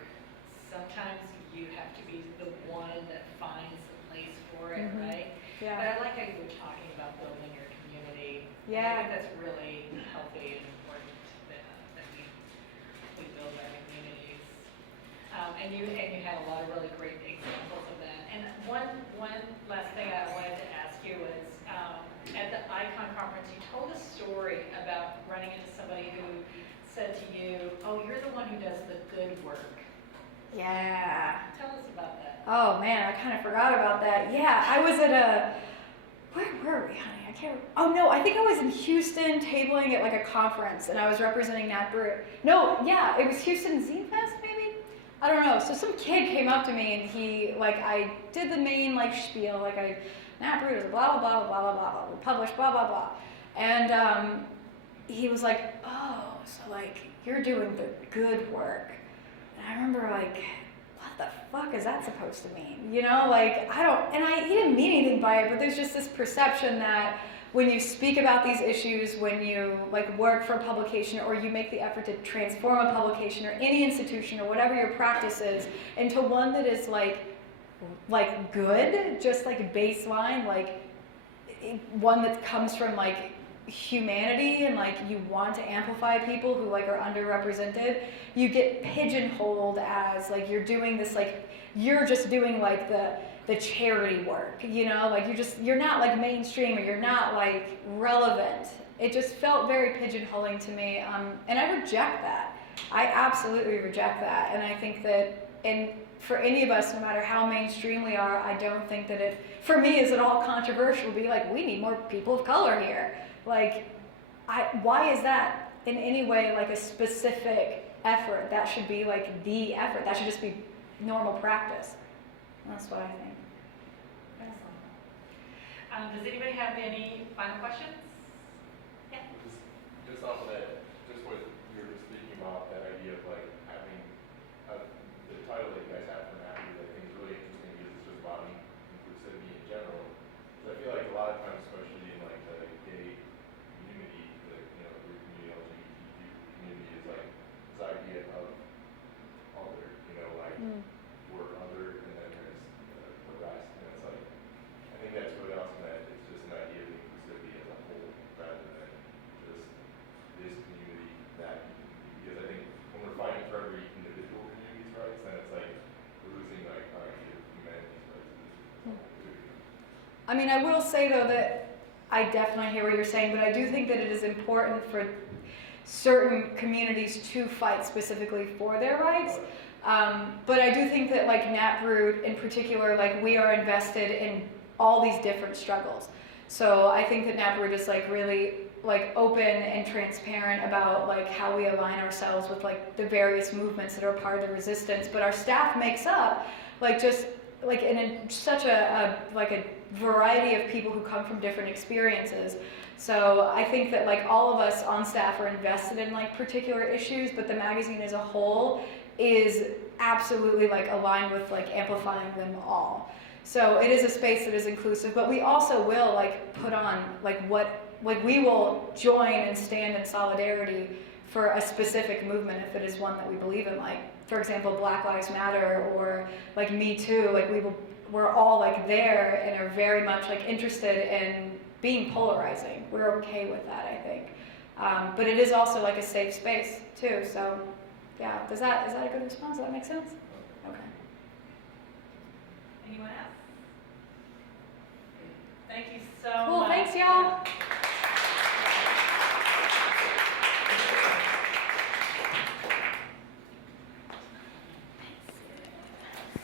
sometimes you have to be the one that finds the place for it, right? Yeah. But I like how you were talking about building your community. Yeah. I think that's really healthy and important that we build our communities. And you had a lot of really great examples of that. And one last thing I wanted to ask you was, at the Icon conference, you told a story about running into somebody who said to you, "Oh, you're the one who does the good work." Yeah. Tell us about that. Oh man, I kind of forgot about that. Yeah, I was at where were we, honey? I think I was in Houston tabling at like a conference, and I was representing Nat Brut. No, yeah, it was Houston Zine Fest, maybe? I don't know. So some kid came up to me, and he, like, I did the main like spiel, like Nat Brut is blah, blah, blah, blah, blah, blah, blah, we published blah, blah, blah. And he was like, oh, so like, you're doing the good work. And I remember like, what the fuck is that supposed to mean? You know, like, he didn't mean anything by it, but there's just this perception that when you speak about these issues, when you like work for a publication, or you make the effort to transform a publication or any institution or whatever your practice is into one that is like good, just like baseline, like one that comes from like humanity, and like you want to amplify people who like are underrepresented, you get pigeonholed as like you're doing this, like you're just doing like the charity work, you know, like you're not like mainstream, or you're not like relevant. It just felt very pigeonholing to me, and I reject that. I absolutely reject that. And I think that for any of us, no matter how mainstream we are, I don't think that it, for me, is at all controversial to be like, we need more people of color here. Like, why is that in any way like a specific effort? That should be like the effort. That should just be normal practice. That's what I think. Excellent. Does anybody have any final questions? Yeah. Just off of that, just what you were just speaking about, that idea of like having the title that you guys have for Matthew, I think is really interesting, because it's just about inclusivity in general. Because I feel like a lot of times, especially in like the gay community, the queer community, LGBTQ community, is like this idea of other, like we're other, and then there's the rest, and it's like, I think that's really awesome that it's just an idea of inclusivity as a whole, rather than just this community, that community. Because I think when we're fighting for every individual community's rights, then it's like we're losing like our idea of humanity's rights. I mean, I will say though that I definitely hear what you're saying, but I do think that it is important for certain communities to fight specifically for their rights. But I do think that like Nat Brut in particular, like we are invested in all these different struggles. So I think that Nat Brut is like really like open and transparent about like how we align ourselves with like the various movements that are part of the resistance. But our staff makes up like just like in such a variety of people who come from different experiences. So I think that like all of us on staff are invested in like particular issues, but the magazine as a whole is absolutely like aligned with like amplifying them all. So it is a space that is inclusive, but we also will like put on we will join and stand in solidarity for a specific movement if it is one that we believe in, like for example Black Lives Matter or like Me Too. Like we're all like there and are very much like interested in being polarizing. We're okay with that, I think. But it is also like a safe space too. So yeah, is that a good response? Does that make sense? Okay. Anyone else? Thank you so Cool, much. thanks y'all.